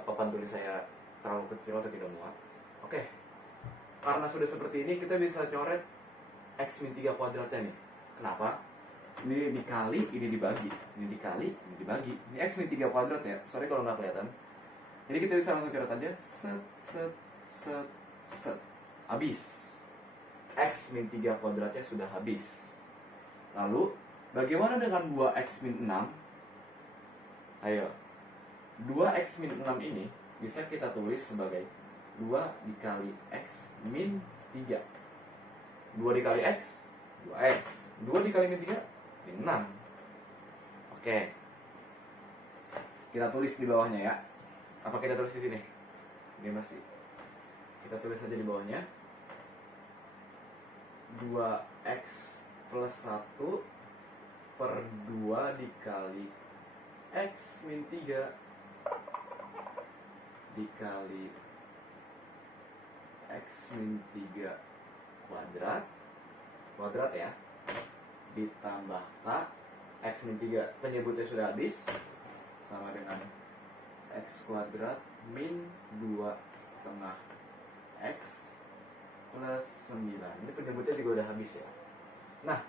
papan tulis saya terlalu kecil atau tidak muat. Oke, karena sudah seperti ini kita bisa coret X min 3 kuadratnya nih. Kenapa? Ini dikali, ini dibagi. Ini dikali, ini dibagi. Ini X min 3 kuadrat ya. Sorry kalau nggak kelihatan. Jadi kita bisa langsung coret aja. Set. Habis. X min 3 kuadratnya sudah habis. Lalu, bagaimana dengan 2X min 6? Ayo. 2X min 6 ini bisa kita tulis sebagai 2 dikali X min 3. 2 dikali X, 2X. 2 dikali min 3, min 6. Oke. Kita tulis di bawahnya ya. Apa kita tulis di sini? Bebas sih. Kita tulis saja di bawahnya. 2X plus 1 per 2 dikali X min 3 dikali X min 3 kuadrat ya, ditambah K. X min 3 penyebutnya sudah habis, sama dengan X kuadrat min 2 setengah X plus 9. Ini penyebutnya juga udah habis ya. Nah,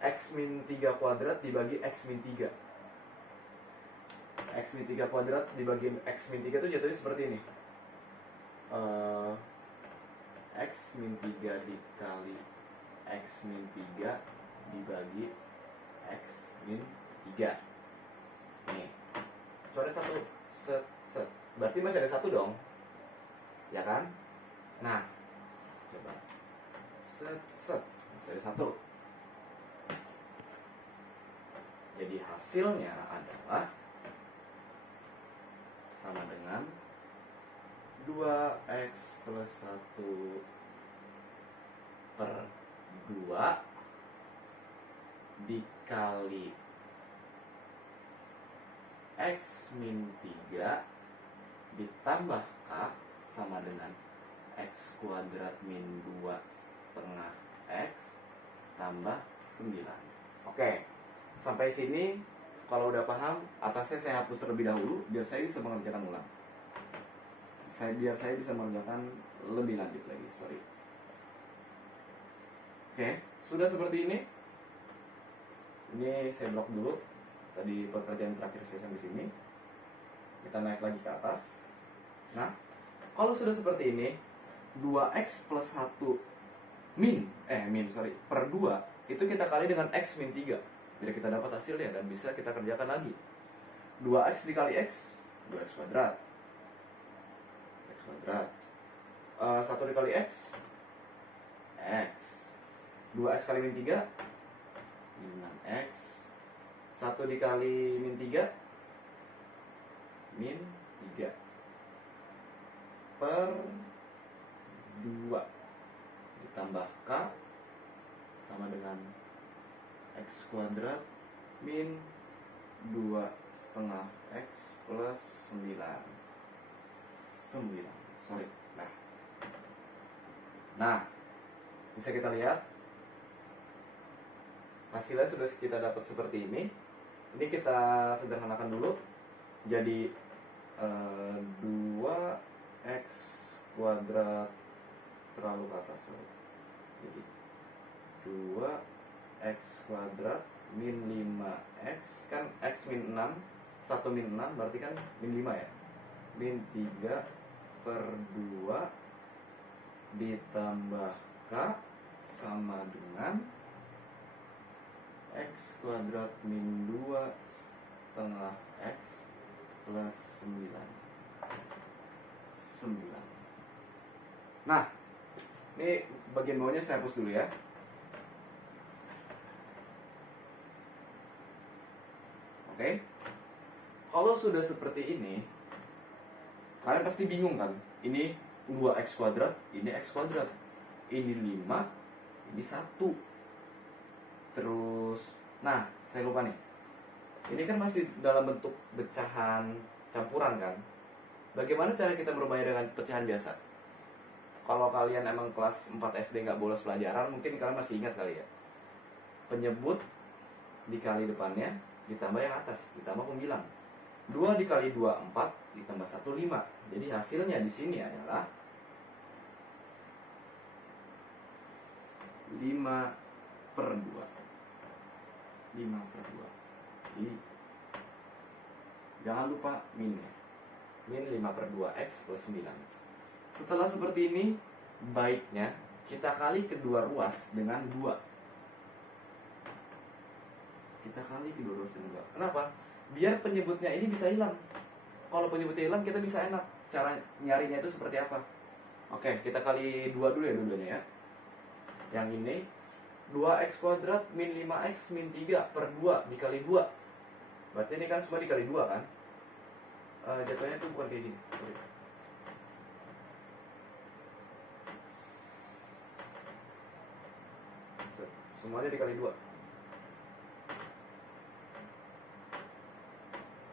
X min 3 kuadrat dibagi X min 3. X min 3 kuadrat dibagi X min 3 itu jatuhnya seperti ini. X min 3 dikali X min 3 dibagi X min 3. Nih, coret satu. Set. Berarti masih ada satu dong. Ya kan? Nah, coba. Set. Masih ada satu. Jadi hasilnya adalah sama dengan 2X plus 1 per 2 dikali X min 3 ditambah K sama dengan X kuadrat min 2 setengah X tambah 9. Oke, sampai sini kalau udah paham, atasnya saya hapus terlebih dahulu biar saya bisa mengerjakan ulang. Biar saya bisa mengerjakan lebih lanjut lagi, sorry. Oke, sudah seperti ini. Ini saya blok dulu. Tadi pekerjaan terakhir saya sampai sini. Kita naik lagi ke atas. Nah, kalau sudah seperti ini, 2X plus 1 per 2 itu kita kali dengan X min 3. Biar kita dapat hasilnya dan bisa kita kerjakan lagi. 2X dikali X, 2X kuadrat. X kuadrat. 1 dikali X, X. 2X kali min 3, min 6X. 1 dikali min 3, min 3 per 2 ditambah K sama dengan X kuadrat min 2 setengah X plus 9. Sorry. Nah, bisa kita lihat hasilnya sudah kita dapat seperti ini. Ini kita sederhanakan dulu. Jadi 2X kuadrat terlalu ke atas. Jadi 2X kuadrat min 5X, kan X min 6, 1 min 6 berarti kan min 5 ya. Min 3 per 2 ditambah K sama dengan X kuadrat min 2 setengah X plus 9. Nah, ini bagian bawahnya saya hapus dulu ya. Oke. Kalau sudah seperti ini, kalian pasti bingung kan? Ini 2X kuadrat, ini X kuadrat. Ini 5, ini 1. Terus, nah, saya lupa nih. Ini kan masih dalam bentuk pecahan campuran kan? Bagaimana cara kita bermain dengan pecahan biasa? Kalau kalian emang kelas 4 SD nggak bolos pelajaran, mungkin kalian masih ingat kali ya. Penyebut dikali depannya, ditambah yang atas, ditambah pembilang. 2 dikali 2, 4, ditambah 1, 5. Jadi hasilnya di sini adalah 5 per 2. 5 per 2. Jadi, jangan lupa minnya. Min 5 per 2X plus 9. Setelah seperti ini, baiknya kita kali kedua ruas dengan 2. Kita kali kedua ruas dengan 2. Kenapa? Biar penyebutnya ini bisa hilang. Kalau penyebutnya hilang, kita bisa enak. Cara nyarinya itu seperti apa? Oke, kita kali 2 dulu ya dulunya ya. Yang ini 2X kuadrat min 5X min 3 per 2 dikali 2. Berarti ini kan semua dikali 2 kan? Jatuhnya itu bukan kayak gini. Sorry. Semuanya dikali 2.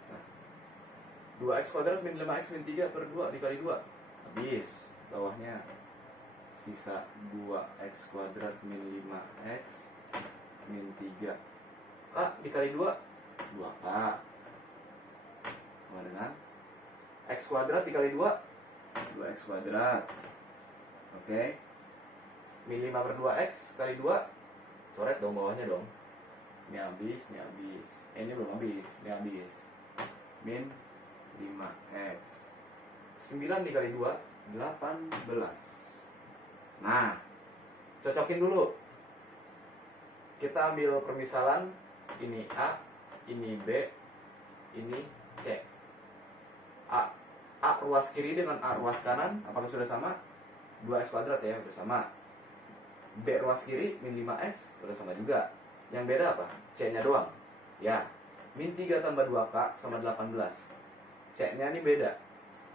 Nah, 2X kuadrat min 5X min 3 per 2 dikali 2. Habis. Bawahnya sisa 2X kuadrat min 5X min 3 K dikali 2, 2K sama dengan X kuadrat dikali 2, 2X kuadrat. Oke. Min 5 per 2X kali 2, coret dong bawahnya dong. Ini habis, ini habis. Ini belum habis, ini habis. Min 5X. 9 dikali 2, 18. Nah, cocokin dulu. Kita ambil permisalan. Ini A, ini B, ini C. A ruas kiri dengan A ruas kanan, apakah sudah sama? 2X kuadrat ya, sudah sama. B ruas kiri, min 5X, sudah sama juga. Yang beda apa? C-nya doang. Ya, min 3 tambah 2K sama 18. C-nya ini beda.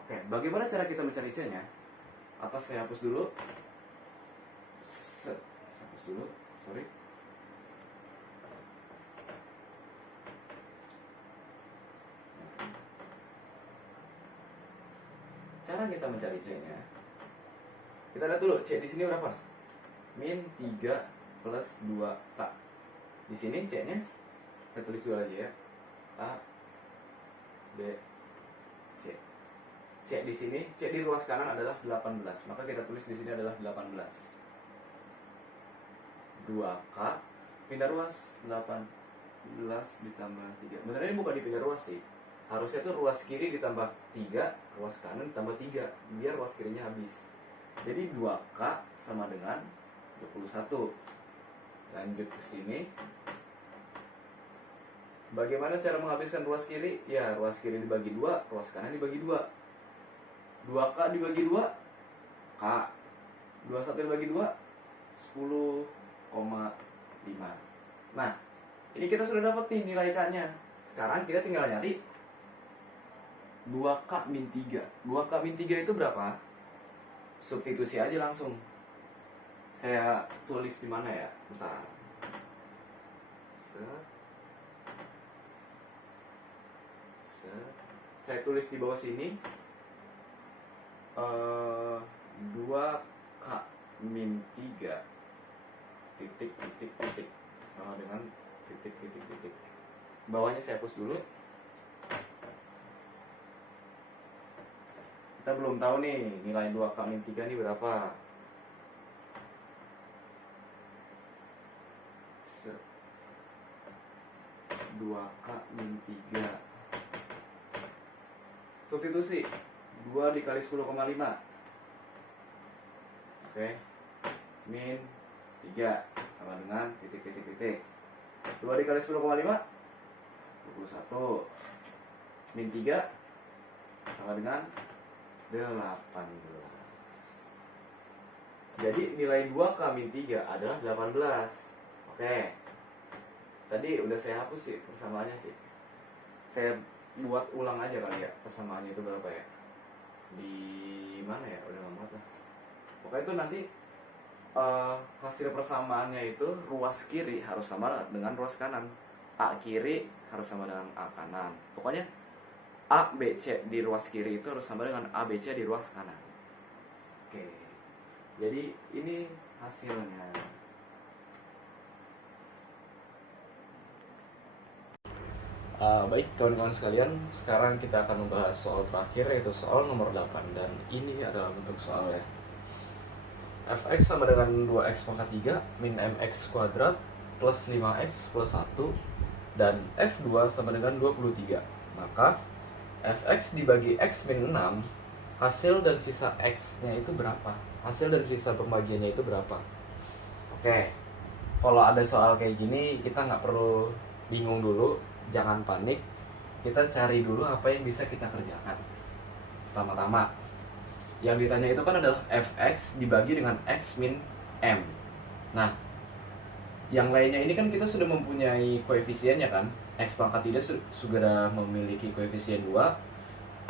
Oke, bagaimana cara kita mencari C-nya? Atas saya hapus dulu. Saya hapus dulu, sorry. Cara kita mencari C-nya, kita lihat dulu C di sini berapa? Min 3 plus 2K. Di sini C-nya saya tulis dulu aja ya. A, B, C. C di sini, C di ruas kanan adalah 18. Maka kita tulis di sini adalah 18. 2K pindah ruas 18 ditambah 3. Benar ini bukan dipindah ruas sih. Harusnya tuh ruas kiri ditambah 3, ruas kanan ditambah 3, biar ruas kirinya habis. Jadi 2K sama dengan 21. Lanjut ke sini. Bagaimana cara menghabiskan ruas kiri? Ya, ruas kiri dibagi 2, ruas kanan dibagi 2. 2K dibagi 2, K. 21 dibagi 2, 10,5. Nah, ini kita sudah dapat nih nilai K-nya. Sekarang kita tinggal nyari 2K min 3. 2K min 3 itu berapa? Substitusi aja langsung. Saya tulis di mana ya? Bentar. Saya tulis di bawah sini. 2K min 3 titik sama dengan titik. Bawahnya saya hapus dulu. Kita belum tahu nih nilai 2K min 3 ini berapa. 2K min 3. Substitusi 2 dikali 10,5. Oke. Min 3 sama dengan titik. 2 dikali 10,5 21. Min 3 sama dengan 18. Jadi nilai 2K min 3 adalah 18. Oke. Tadi udah saya hapus sih persamaannya sih. Saya buat ulang aja kali ya persamaannya itu berapa ya. Di mana ya? Udah nggak muat lah. Pokoknya itu nanti hasil persamaannya itu ruas kiri harus sama dengan ruas kanan. A kiri harus sama dengan A kanan. Pokoknya A, B, C di ruas kiri itu harus sama dengan A, B, C di ruas kanan. Oke. Jadi ini hasilnya. Baik kawan-kawan sekalian, sekarang kita akan membahas soal terakhir, yaitu soal nomor 8. Dan ini adalah bentuk soalnya. Fx sama dengan 2x pangkat 3 min mx kuadrat plus 5x plus 1. Dan F2 sama dengan 23. Maka Fx dibagi x min 6, hasil dan sisa x-nya itu berapa? Hasil dan sisa pembagiannya itu berapa? Oke, kalau ada soal kayak gini, kita nggak perlu bingung dulu. Jangan panik, kita cari dulu apa yang bisa kita kerjakan. Pertama-tama, yang ditanya itu kan adalah fx dibagi dengan x min m. Nah, yang lainnya ini kan kita sudah mempunyai koefisiennya kan. X pangkat 3 sudah memiliki koefisien 2,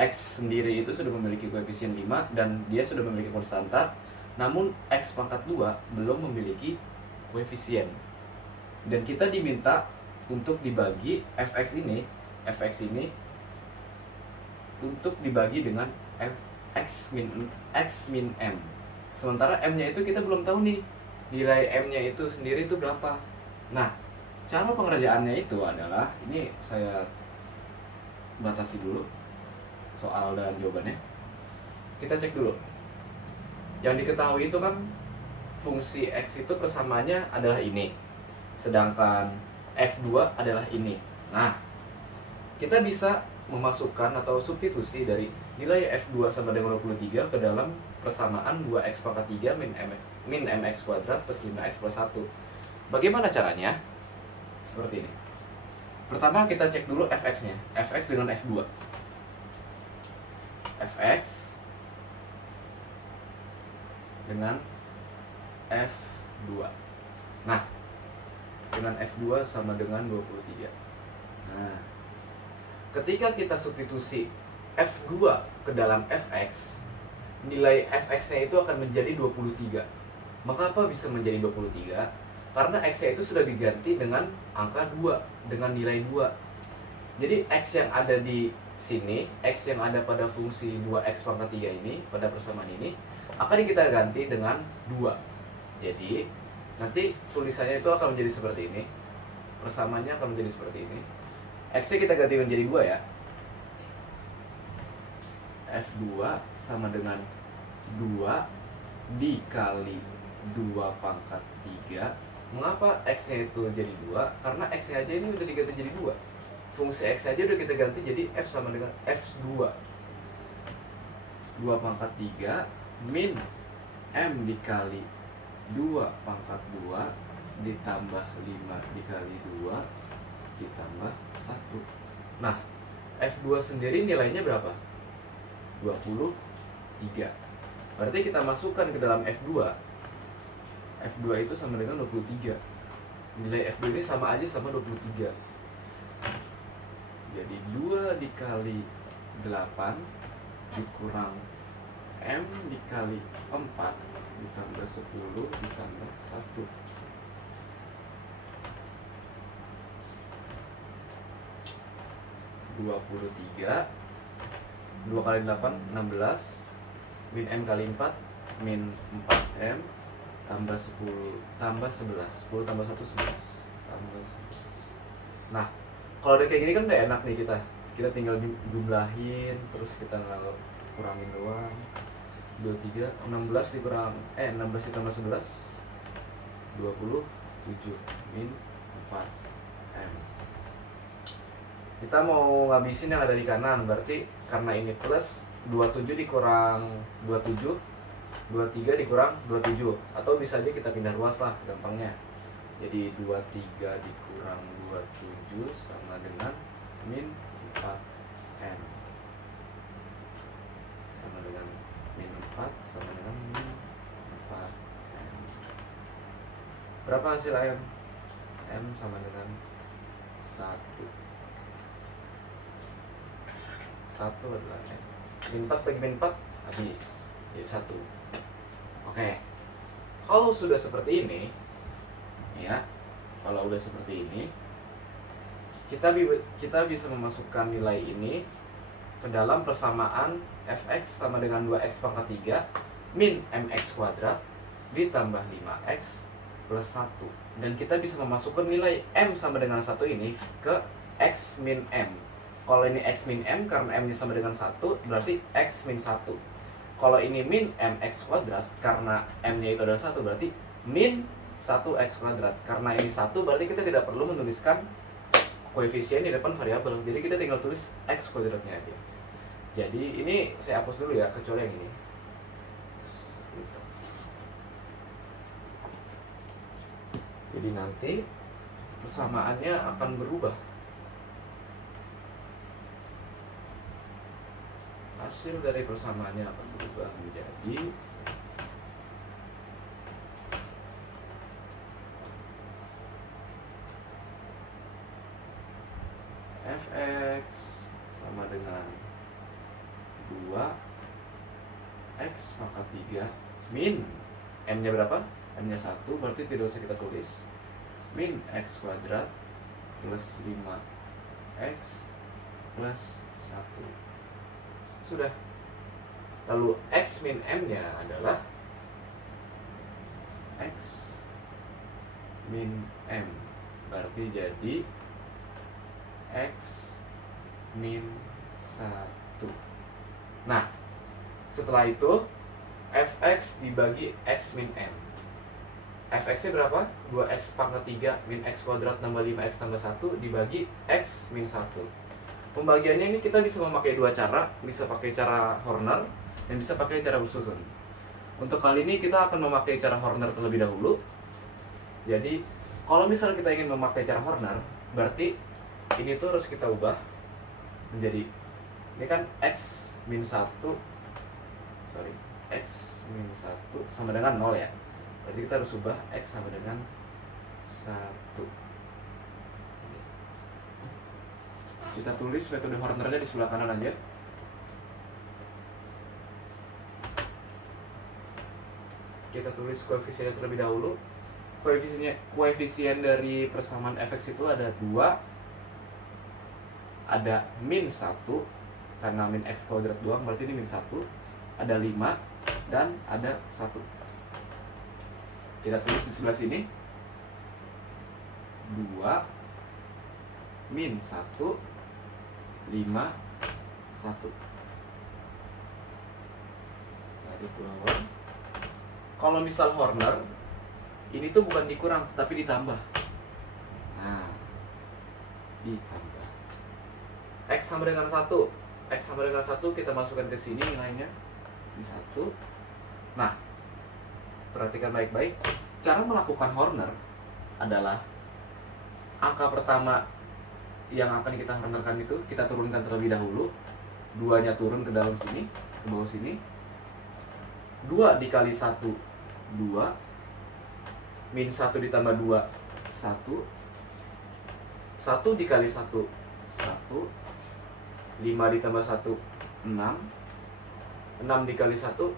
x sendiri itu sudah memiliki koefisien 5, dan dia sudah memiliki konstanta. Namun x pangkat 2 belum memiliki koefisien. Dan kita diminta untuk dibagi fx ini untuk dibagi dengan x min m. Sementara m-nya itu kita belum tahu nih, nilai m-nya itu sendiri itu berapa. Nah, cara pengerjaannya itu adalah, ini saya batasi dulu soal dan jawabannya. Kita cek dulu. Yang diketahui itu kan fungsi x itu persamaannya adalah ini, sedangkan F2 adalah ini. Nah, kita bisa memasukkan atau substitusi dari nilai F2 sama dengan 23 ke dalam persamaan 2x pangkat 3 min mx kuadrat plus 5x plus 1. Bagaimana caranya? Seperti ini. Pertama kita cek dulu fx-nya. Fx dengan F2. Fx dengan F2. Nah, dengan F2 sama dengan 23. Nah, ketika kita substitusi F2 ke dalam Fx, nilai Fx-nya itu akan menjadi 23. Mengapa bisa menjadi 23? Karena X-nya itu sudah diganti dengan angka 2, dengan nilai 2. Jadi X yang ada di sini, X yang ada pada fungsi 2x pangkat 3 ini, pada persamaan ini, akan kita ganti dengan 2. Jadi nanti tulisannya itu akan menjadi seperti ini. Persamaannya akan menjadi seperti ini. X-nya kita ganti menjadi 2 ya. F2 sama dengan 2 dikali 2 pangkat 3. Mengapa X-nya itu jadi 2? Karena X-nya aja ini udah diganti jadi 2. Fungsi X aja udah kita ganti jadi F sama dengan F2. 2 pangkat 3 min M dikali 2 pangkat 2 ditambah 5 dikali 2 ditambah 1. Nah, F2 sendiri nilainya berapa? 24. 23. Berarti kita masukkan ke dalam F2. F2 itu sama dengan 23. Nilai F2 ini sama aja sama 23. Jadi 2 dikali 8 dikurang M dikali 4 ditambah 10 ditambah 1. 23. 2 kali 8 16. Min M kali 4 min 4M tambah 10 tambah 11. 10 tambah 1 11 tambah 11. Nah, kalau udah kayak gini kan udah enak nih kita tinggal jumlahin, terus kita nggak kurangin doang. 23 16 dikurang 16 ditambah 11 27 min 4M. Kita mau ngabisin yang ada di kanan, berarti karena ini plus 27 dikurang 27, 23 dikurang 27. Atau bisa aja kita pindah ruas lah gampangnya. Jadi 23 dikurang 27 sama dengan min 4M. Sama dengan min 4 sama dengan min 4M. Berapa hasil M? M sama dengan 1. 1 adalah M. Min 4 bagi min 4 habis. Jadi 1. Oke. Kalau sudah seperti ini, ya, kalau udah seperti ini, kita bisa memasukkan nilai ini ke dalam persamaan fx sama dengan 2x pangkat 3 min mx kuadrat ditambah 5x plus 1. Dan kita bisa memasukkan nilai m sama dengan 1 ini ke x min m. Kalau ini x min m karena m nya sama dengan 1, berarti x min 1. Kalau ini min mx kuadrat karena m nya itu adalah 1, berarti min 1x kuadrat. Karena ini 1, berarti kita tidak perlu menuliskan koefisien di depan variabel. Jadi kita tinggal tulis x kuadratnya aja. Jadi ini saya hapus dulu ya, kecuali yang ini. Jadi nanti persamaannya akan berubah. Hasil dari persamaannya akan berubah menjadi fx sama dengan 2x pangkat 3 min m nya berapa? M nya 1, berarti tidak usah kita tulis, min x kuadrat plus 5x plus 1. Sudah. Lalu x min m nya adalah x min m, berarti jadi x min 1. Nah, setelah itu fx dibagi x min m. Fx nya berapa? 2x pangkat 3 min x kuadrat tambah 5x tambah 1 dibagi x min 1. Pembagiannya ini kita bisa memakai dua cara, bisa pakai cara Horner dan bisa pakai cara bersusun. Untuk kali ini kita akan memakai cara Horner terlebih dahulu. Jadi, kalau misalnya kita ingin memakai cara Horner, berarti ini tuh harus kita ubah menjadi, ini kan x min 1 sama dengan 0 ya. Berarti kita harus ubah x sama dengan 1. Kita tulis metode Hornernya di sebelah kanan aja. Kita tulis koefisiennya terlebih dahulu. Koefisien dari persamaan fx itu ada 2, ada min 1 karena min x kuadrat doang, berarti ini min 1, ada 5 dan ada 1. Kita tulis di sebelah sini 2 min 1 5 1. Garis bawah. Kalau misal Horner, ini tuh bukan dikurang tetapi ditambah. Nah, ditambah. X sama dengan 1. X sama dengan 1 kita masukkan ke sini nilainya di 1. Nah, perhatikan baik-baik. Cara melakukan Horner adalah angka pertama yang akan kita hornerkan itu kita turunkan terlebih dahulu. 2-nya turun ke dalam sini, ke bawah sini. 2 dikali 1, 2. Min 1 ditambah 2, 1. 1 dikali 1, 1. 5 ditambah 1, 6. 6 dikali 1,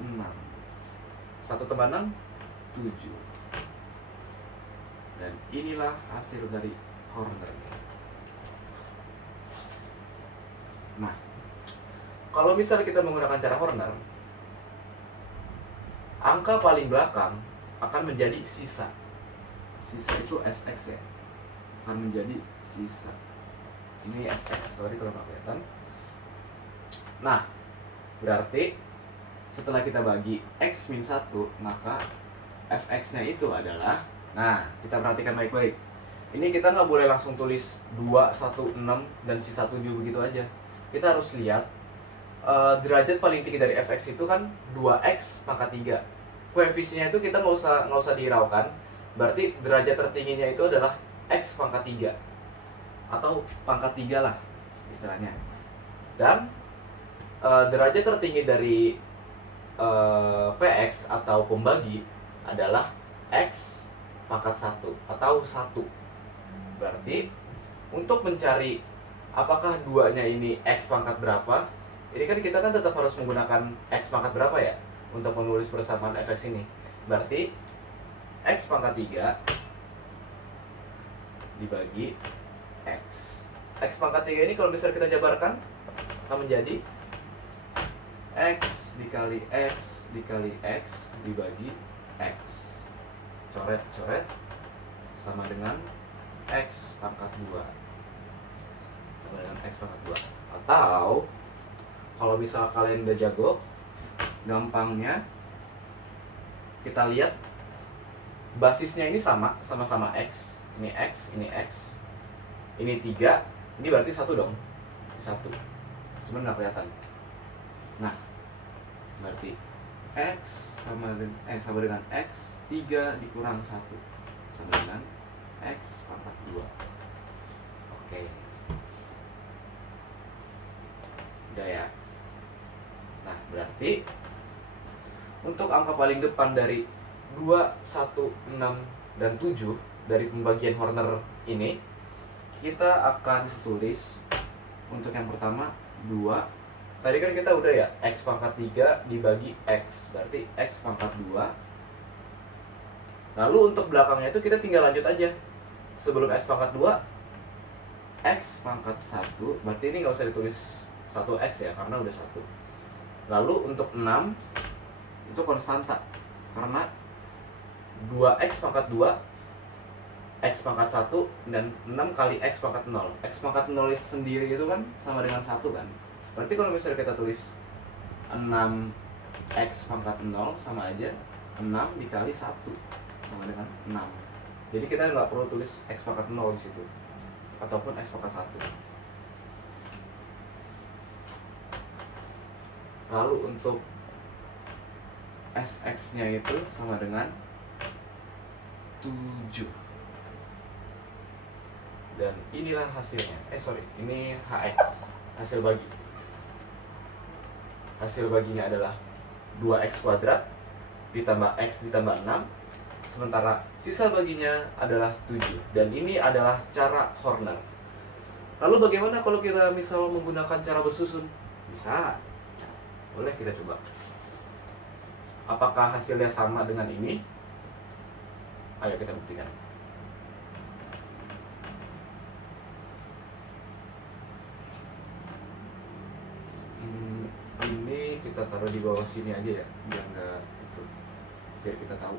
6. 1 tambah 6, 7. Dan inilah hasil dari Horner. Nah, kalau misalnya kita menggunakan cara Horner, angka paling belakang akan menjadi sisa. Sisa itu SX ya, akan menjadi sisa. Ini SX, sorry kalau nggak kelihatan. Nah, berarti setelah kita bagi X min 1, maka Fx-nya itu adalah, nah kita perhatikan baik-baik. Ini kita nggak boleh langsung tulis 2, 1, 6, dan sisa 7 begitu aja. Kita harus lihat derajat paling tinggi dari Fx itu kan 2x pangkat 3. Koefisiennya itu kita nggak usah dihiraukan. Berarti derajat tertingginya itu adalah x pangkat 3 atau pangkat 3 lah istilahnya. Dan derajat tertinggi dari Px atau pembagi adalah x pangkat 1 atau 1. Berarti untuk mencari apakah duanya ini x pangkat berapa, ini kan kita kan tetap harus menggunakan x pangkat berapa ya untuk menulis persamaan fx ini. Berarti x pangkat 3 dibagi x. X pangkat 3 ini kalau misalnya kita jabarkan akan menjadi x dikali x dikali x dibagi x. Coret-coret sama dengan x pangkat 2. Sama dengan x pangkat 2. Atau kalau misal kalian udah jago, gampangnya kita lihat basisnya ini sama-sama x. Ini x, ini x. Ini 3, ini berarti 1 dong. 1. Cuman nggak kelihatan. Nah, berarti x sama dengan x 3 dikurang 1 sama dengan x pangkat 2. Oke. Udah ya. Nah, berarti untuk angka paling depan dari 2, 1, 6, dan 7 dari pembagian Horner ini, kita akan tulis untuk yang pertama 2. Tadi kan kita udah ya, x pangkat 3 dibagi x, berarti x pangkat 2. Lalu untuk belakangnya itu kita tinggal lanjut aja. Sebelum x pangkat 2, x pangkat 1, berarti ini nggak usah ditulis 1x ya, karena udah 1. Lalu untuk 6, itu konstanta, karena 2x pangkat 2, x pangkat 1, dan 6 kali x pangkat 0. X pangkat 0 sendiri itu kan sama dengan 1 kan. Berarti kalau misalnya kita tulis 6x pangkat 0 sama aja 6 dikali 1 sama dengan 6. Jadi kita nggak perlu tulis x pangkat 0 di situ, ataupun x pangkat 1. Lalu untuk SX-nya itu sama dengan 7. Dan inilah hasilnya. Ini HX, hasil bagi. Hasil baginya adalah 2x kuadrat ditambah x ditambah 6. Sementara sisa baginya adalah 7. Dan ini adalah cara Horner. Lalu bagaimana kalau kita misal menggunakan cara bersusun? Bisa. Boleh kita coba. Apakah hasilnya sama dengan ini? Ayo kita buktikan. Ini kita taruh di bawah sini aja ya, biar nggak itu, biar kita tahu.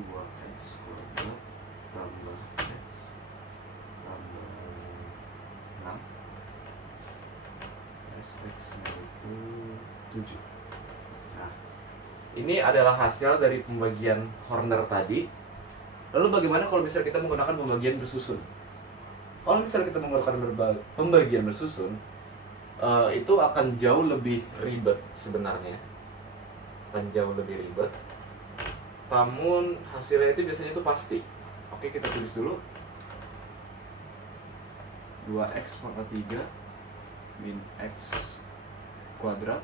Dua x kuadrat tambah x tambah 6, SX-nya itu 7. Nah, ini adalah hasil dari pembagian Horner tadi. Lalu bagaimana kalau misalnya kita menggunakan pembagian bersusun? Kalau misalnya kita menggunakan pembagian bersusun, itu akan jauh lebih ribet sebenarnya. Akan jauh lebih ribet. Namun hasilnya itu biasanya itu pasti. Oke, kita tulis dulu. 2x pangkat 3 min x kuadrat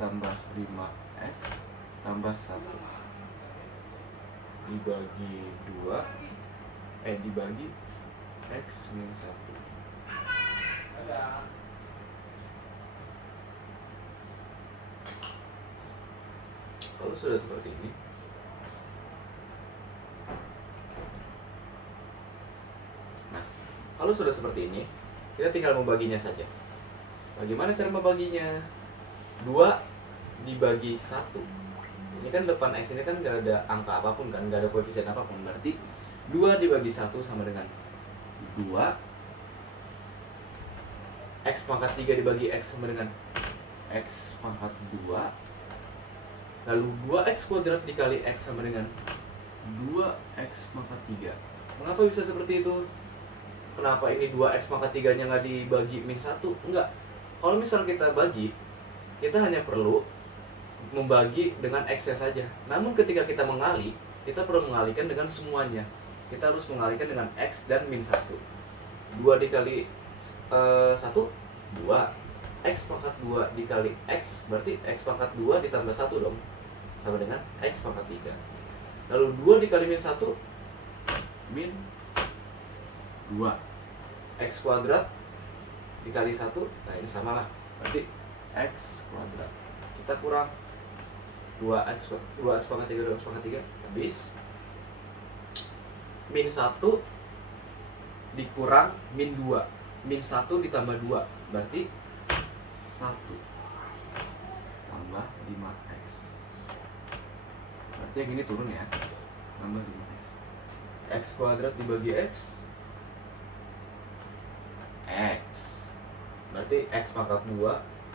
tambah 5x tambah 1 dibagi 2 dibagi x min 1. Kalau sudah seperti ini, kita tinggal membaginya saja. Bagaimana cara membaginya? 2 dibagi 1. Ini kan depan x ini kan nggak ada angka apapun kan, nggak ada koefisien apapun. Berarti 2 dibagi 1 sama dengan 2. X pangkat 3 dibagi x sama dengan x pangkat 2. Lalu 2x kuadrat dikali x sama dengan 2x pangkat 3. Mengapa bisa seperti itu? Kenapa ini 2x pangkat 3 nya nggak dibagi min 1? Enggak. Kalau misal kita bagi, kita hanya perlu membagi dengan x nya saja. Namun ketika kita mengali, kita perlu mengalihkan dengan semuanya. Kita harus mengalihkan dengan x dan min 1. 2 dikali 1, 2. X pangkat 2 dikali x, berarti x pangkat 2 ditambah 1 dong, sama dengan x pangkat 3. Lalu 2 dikali min 1, min 2. X kuadrat dikali 1, nah ini samalah, berarti x kuadrat. Kita kurang 2x pangkat 3, 2x pangkat 3, habis. Min 1 dikurang min 2. Min 1 ditambah 2, berarti 1 tambah 5x. Berarti yang ini turun ya, tambah 5x. X kuadrat dibagi x, x. Berarti x pangkat 2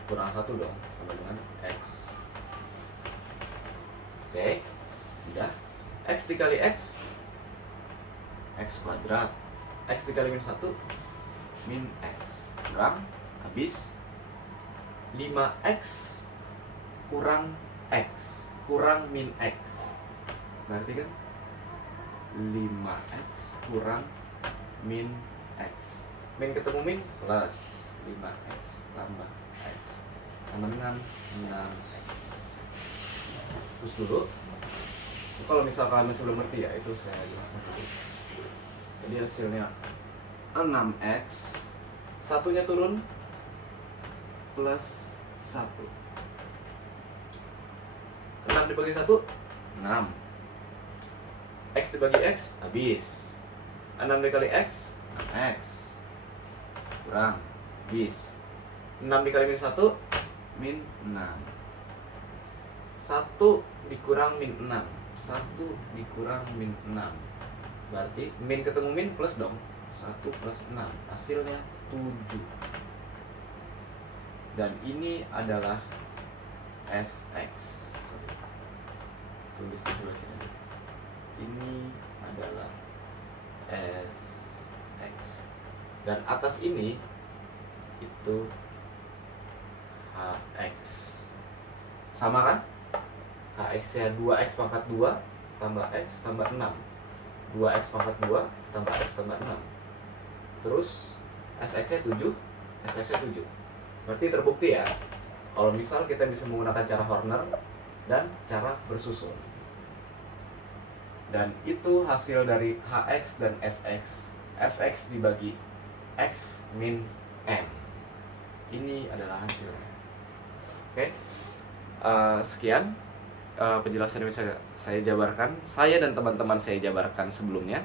kurang 1 dong, sama dengan x. Oke, udah. X dikali x, x kuadrat. X dikali min 1, min x. Kurang, habis 5x kurang x, kurang min x. Berarti kan 5x kurang min x. Min ketemu min, plus 5x tambah x sama dengan 6x. Terus dulu, kalau misal kalian masih belum ngerti ya, itu saya jelaskan dulu. Jadi hasilnya 6x, satunya turun, plus 1. 6 dibagi 1, 6. X dibagi x, habis. 6 dikali x, 6x. Kurang, habis. 6 dikali min 1, min 6. 1 dikurang min 6. 1 dikurang min 6. Berarti min ketemu min, plus dong. 1 plus 6, hasilnya 7. Dan ini adalah SX. Sorry. Tulis di sebelah sini. Ini adalah SX. Dan atas ini itu HX. Sama kan? HX-nya 2x pangkat 2 tambah x tambah 6. 2x pangkat 2 tambah x tambah 6. Terus SX-nya 7, SX-nya 7. Berarti terbukti ya, kalau misal kita bisa menggunakan cara Horner dan cara bersusun. Dan itu hasil dari HX dan SX. Fx dibagi X min M. Ini adalah hasilnya. Oke, sekian penjelasan yang bisa saya jabarkan. Saya dan teman-teman saya jabarkan sebelumnya.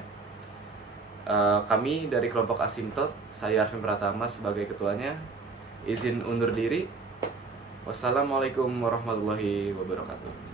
Kami dari kelompok Asimtot, saya Arvin Pratama sebagai ketuanya, izin undur diri. Wassalamualaikum warahmatullahi wabarakatuh.